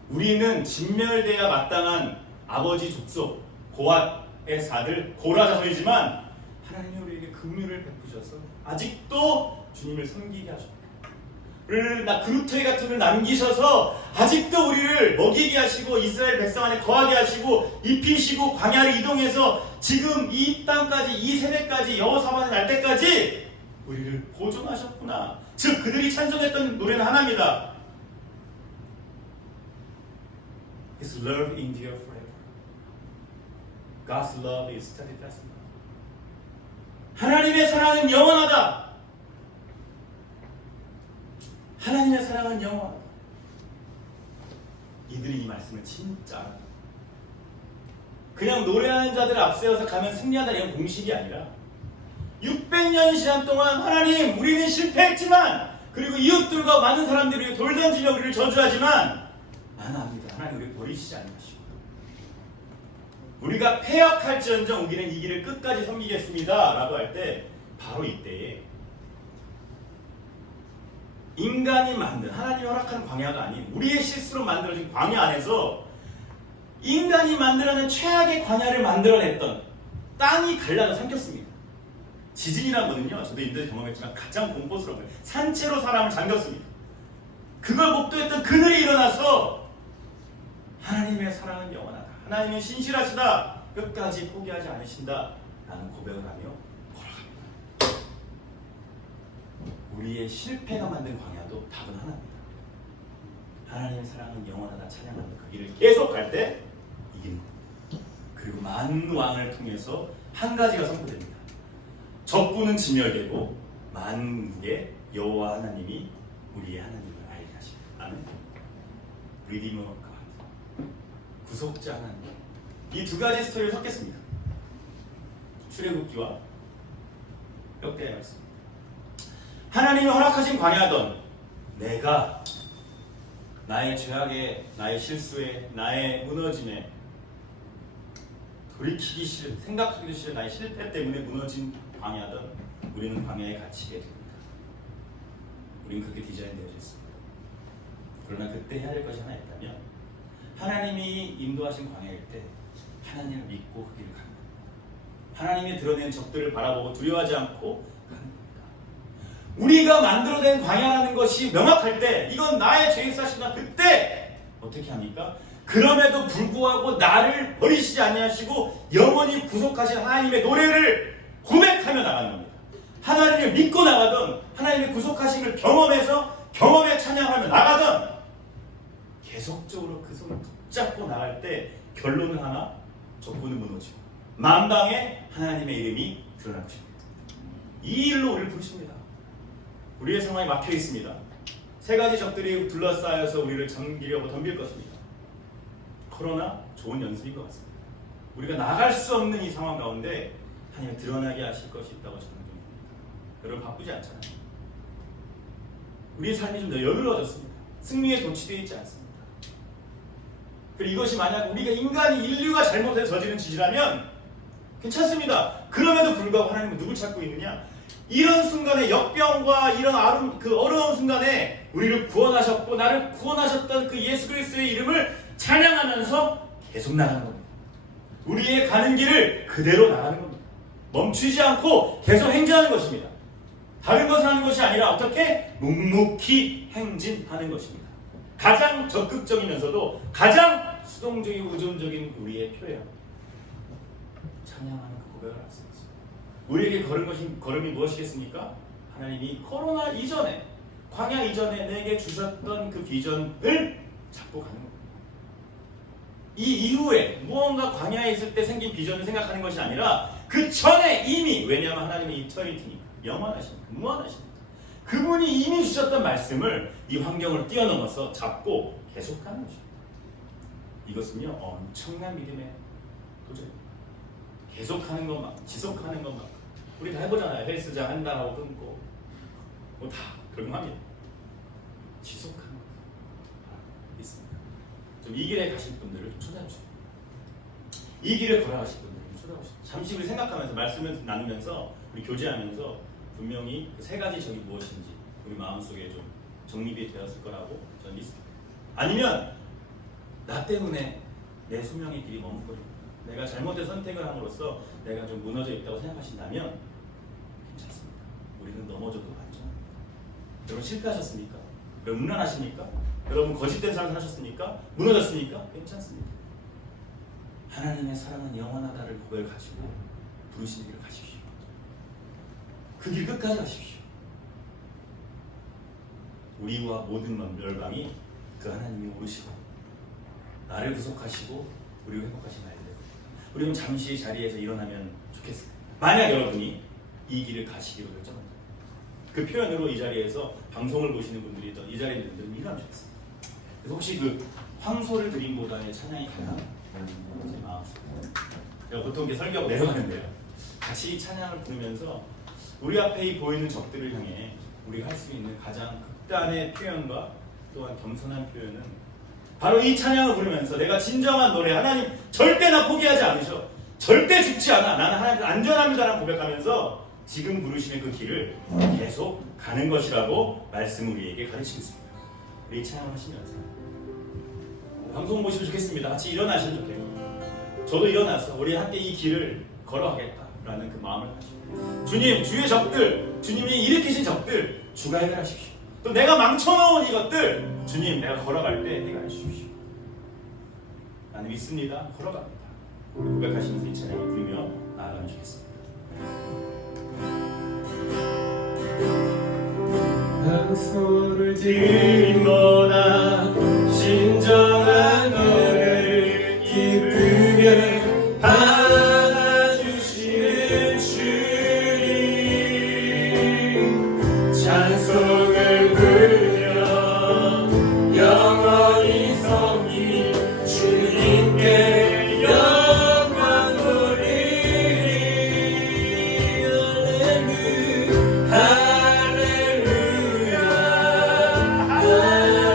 우리는 진멸돼야 마땅한 아버지 족속 고앗의 아들 고라 자손이지만 하나님이 우리에게 긍휼을 베푸셔서 아직도 주님을 섬기게 하셨다. 그루터기 같은 걸 남기셔서 아직도 우리를 먹이게 하시고 이스라엘 백성 안에 거하게 하시고 입히시고 광야를 이동해서 지금 이 땅까지 이 세대까지 여호사밧이 날 때까지 우리를 보존하셨구나. 즉 그들이 찬송했던 노래는 하나입니다. His love endure forever. God's love is steadfast. 하나님의 사랑은 영원하다. 하나님의 사랑은 영원하다. 이들이 이 말씀을 진짜 그냥 노래하는 자들을 앞세워서 가면 승리한다 이런 공식이 아니라 600년 시간 동안 하나님 우리는 실패했지만 그리고 이웃들과 많은 사람들이 돌 던지며 우리를 저주하지만 나는 압니다. 하나님 우리를 버리시지 않으시고 우리가 패역할지언정 우리는 이 길을 끝까지 섬기겠습니다 라고 할 때 바로 이때에 인간이 만든 하나님이 허락한 광야가 아닌 우리의 실수로 만들어진 광야 안에서 인간이 만들어낸 최악의 광야를 만들어냈던 땅이 갈라져 삼켰습니다. 지진이란 거는요, 저도 인도에 경험했지만 가장 공포스러운 거예요. 산채로 사람을 잠겼습니다. 그걸 목도했던 그들이 일어나서 하나님의 사랑은 영원하다. 하나님은 신실하시다. 끝까지 포기하지 않으신다. 라는 고백을 하며 걸어갑니다. 우리의 실패가 만든 광야도 답은 하나입니다. 하나님의 사랑은 영원하다 찬양하는 그 길을 계속 갈 때 이기는 겁니다. 그리고 많은 왕을 통해서 한 가지가 선포됩니다. 적군은 진멸되고 만국의 여호와 하나님이 우리의 하나님을 알게 하십니다. 아멘. Redeemer of God. 구속자 하나님. 이 두 가지 스토리를 섞겠습니다. 출애굽기와 역대의 말씀. 하나님이 허락하신 광야던 내가 나의 죄악에, 나의 실수에, 나의 무너짐에 돌이키기 싫은, 생각하기도 싫은 나의 실패 때문에 무너진 광야던 우리는 광야에 갇히게 됩니다. 우리는 그렇게 디자인되어져 있습니다. 그러나 그때 해야 될 것이 하나 있다면 하나님이 인도하신 광야일 때 하나님을 믿고 그 길을 가는 겁니다. 하나님이 드러낸 적들을 바라보고 두려워하지 않고 가는 겁니다. 우리가 만들어낸 광야라는 것이 명확할 때 이건 나의 죄의 사실이다. 그때 어떻게 합니까? 그럼에도 불구하고 나를 버리시지 아니하시고 영원히 구속하신 하나님의 노래를 고백하며 나가는 겁니다. 하나님을 믿고 나가든 하나님의 구속하심을 경험해서 경험에 찬양하며 나가든 계속적으로 그 손을 붙잡고 나갈 때 결론은 하나, 적군은 무너지고 만방에 하나님의 이름이 드러날 것입니다. 이 일로 우리를 부르십니다. 우리의 상황이 막혀 있습니다. 세 가지 적들이 둘러싸여서 우리를 잠기려고 덤빌 것입니다. 그러나 좋은 연습인 것 같습니다. 우리가 나갈 수 없는 이 상황 가운데 하나님이 드러나게 하실 것이 있다고 저는 믿습니다. 여러분 바쁘지 않잖아요. 우리의 삶이 좀 더 여유로워졌습니다. 승리에 도취되어 있지 않습니다. 그리고 이것이 만약 우리가 인류가 잘못해서 저지른 짓이라면 괜찮습니다. 그럼에도 불구하고 하나님은 누굴 찾고 있느냐? 이런 순간에 역병과 이런 어려운 순간에 우리를 구원하셨고 나를 구원하셨던 그 예수 그리스도의 이름을 찬양하면서 계속 나가는 겁니다. 우리의 가는 길을 그대로 나가는 겁니다. 멈추지 않고 계속 행진하는 것입니다. 다른 것을 하는 것이 아니라 어떻게? 묵묵히 행진하는 것입니다. 가장 적극적이면서도 가장 수동적이고 의존적인 우리의 표현. 찬양하는 그 고백을 할 수 있습니다. 우리에게 걸음이 무엇이겠습니까? 하나님이 코로나 이전에, 광야 이전에 내게 주셨던 그 비전을 잡고 가는 겁니다. 이 이후에 무언가 광야에 있을 때 생긴 비전을 생각하는 것이 아니라 그 전에 이미, 왜냐하면 하나님은 이터니티니까 영원하십니까? 무한하십니까? 그분이 이미 주셨던 말씀을 이 환경을 뛰어넘어서 잡고 계속하는 것입니다. 이것은요 엄청난 믿음의 도전입니다. 계속하는 것만큼, 지속하는 것만큼. 우리 다 해보잖아요. 헬스장 한 달 하고 끊고 뭐 다 결국합니다. 지속하는 것 있습니다. 좀 이 길에 가실 분들을 좀 찾아주세요. 이 길을 걸어가실 분들을 좀 찾아주세요. 잠시 우리 생각하면서 말씀을 나누면서 우리 교제하면서 분명히 그 세 가지 적이 무엇인지 우리 마음속에 좀 정립이 되었을 거라고 저는 믿습니다. 아니면 나 때문에 내 소명의 길이 머뭇거리고 내가 잘못된 선택을 함으로써 내가 좀 무너져 있다고 생각하신다면 괜찮습니다. 우리는 넘어져도 안전합니다. 여러분 실패하셨습니까? 여러분 음란하십니까? 여러분 거짓된 삶을 사셨습니까? 무너졌습니까? 괜찮습니다. 하나님의 사랑은 영원하다를 고백하시고 부르신 길을 가십시오. 그 길 끝까지 가십시오. 우리와 모든 멸망이 그 하나님이 오르시고 나를 구속하시고 우리를 회복하신 날이에요. 우리는 잠시 자리에서 일어나면 좋겠습니다. 만약 여러분이 이 길을 가시기로 결정합니다. 그 표현으로 이 자리에서 방송을 보시는 분들이 이 자리에 있는 분들은 일어나면 좋겠습니다. 그래서 혹시 그 황소를 드림보다의 찬양이 가장 제 마음속에 제가 보통 이렇게 설교하고 내려가는데요. 같이 이 찬양을 부르면서 우리 앞에 이 보이는 적들을 향해 우리가 할 수 있는 가장 극단의 표현과 또한 겸손한 표현은 바로 이 찬양을 부르면서 내가 진정한 노래 하나님 절대 나 포기하지 않으셔 절대 죽지 않아 나는 하나님 안전합니다라고 고백하면서 지금 부르시는 그 길을 계속 가는 것이라고 말씀 우리에게 가르치고 있습니다. 우리 이 찬양을 하시면서 방송 보시면 좋겠습니다. 같이 일어나시면 좋겠고 저도 일어나서 우리 함께 이 길을 걸어가겠다라는 그 마음을 가지고 주님 주의 적들 주님이 일으키신 적들 주가 해결하십시오. 또 내가 망쳐놓은 이것들 주님 내가 걸어갈 때 해결해 주십시오. 나는 믿습니다. 걸어갑니다. 고백하시면서 이 찬양을 부르며 나아가면 좋겠습니다. 황소를 드림보다 진정한 노래를 기쁘게 받아주시는 주님 찬송을 부르며 영원히 섬기 주님께 영광 돌리리 할렐루야 할렐루야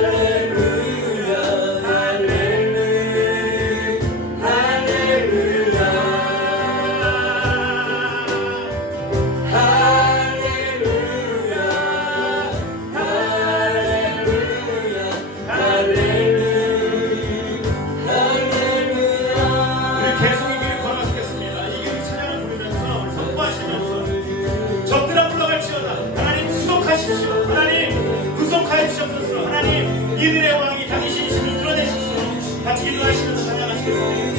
이들의 왕이 당신이심을 드러내시고 같이 기도하시면서 찬양하시겠습니다.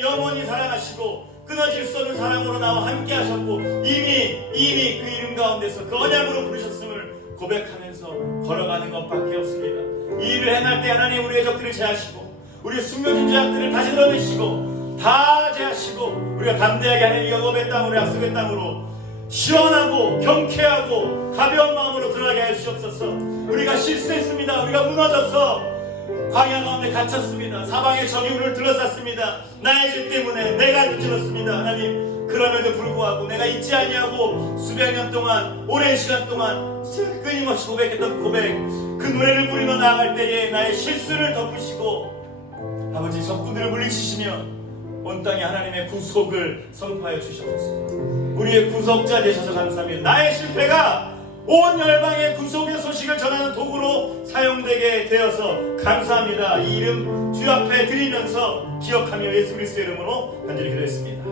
영원히 사랑하시고 끊어질 수 없는 사랑으로 나와 함께 하셨고 이미 그 이름 가운데서 그 언약으로 부르셨음을 고백하면서 걸어가는 것밖에 없습니다. 이 일을 행할 때 하나님 우리의 적들을 제하시고 우리의 숨겨진 죄악들을 다시 드러내시고 다 제하시고 우리가 담대하게 하나님 영업의 땅으로 약속의 땅으로 시원하고 경쾌하고 가벼운 마음으로 들어가게 해 주시옵소서. 우리가 실수했습니다. 우리가 무너져서 광야 가운데 갇혔습니다. 사방의 적이 우리를 둘러쌌습니다. 나의 죄 때문에 내가 무찔렀습니다. 하나님 그럼에도 불구하고 내가 잊지 아니하고 수백 년 동안 오랜 시간 동안 끊임없이 고백했던 고백 그 노래를 부르며 나아갈 때에 나의 실수를 덮으시고 아버지 적군들을 물리치시며 온 땅에 하나님의 구속을 선포하여 주셔서 우리의 구속자 되셔서 감사합니다. 나의 실패가 온 열방의 구속의 소식을 전하는 도구로 사용되게 되어서 감사합니다. 이 이름 주 앞에 드리면서 기억하며 예수 그리스도의 이름으로 간절히 기도했습니다.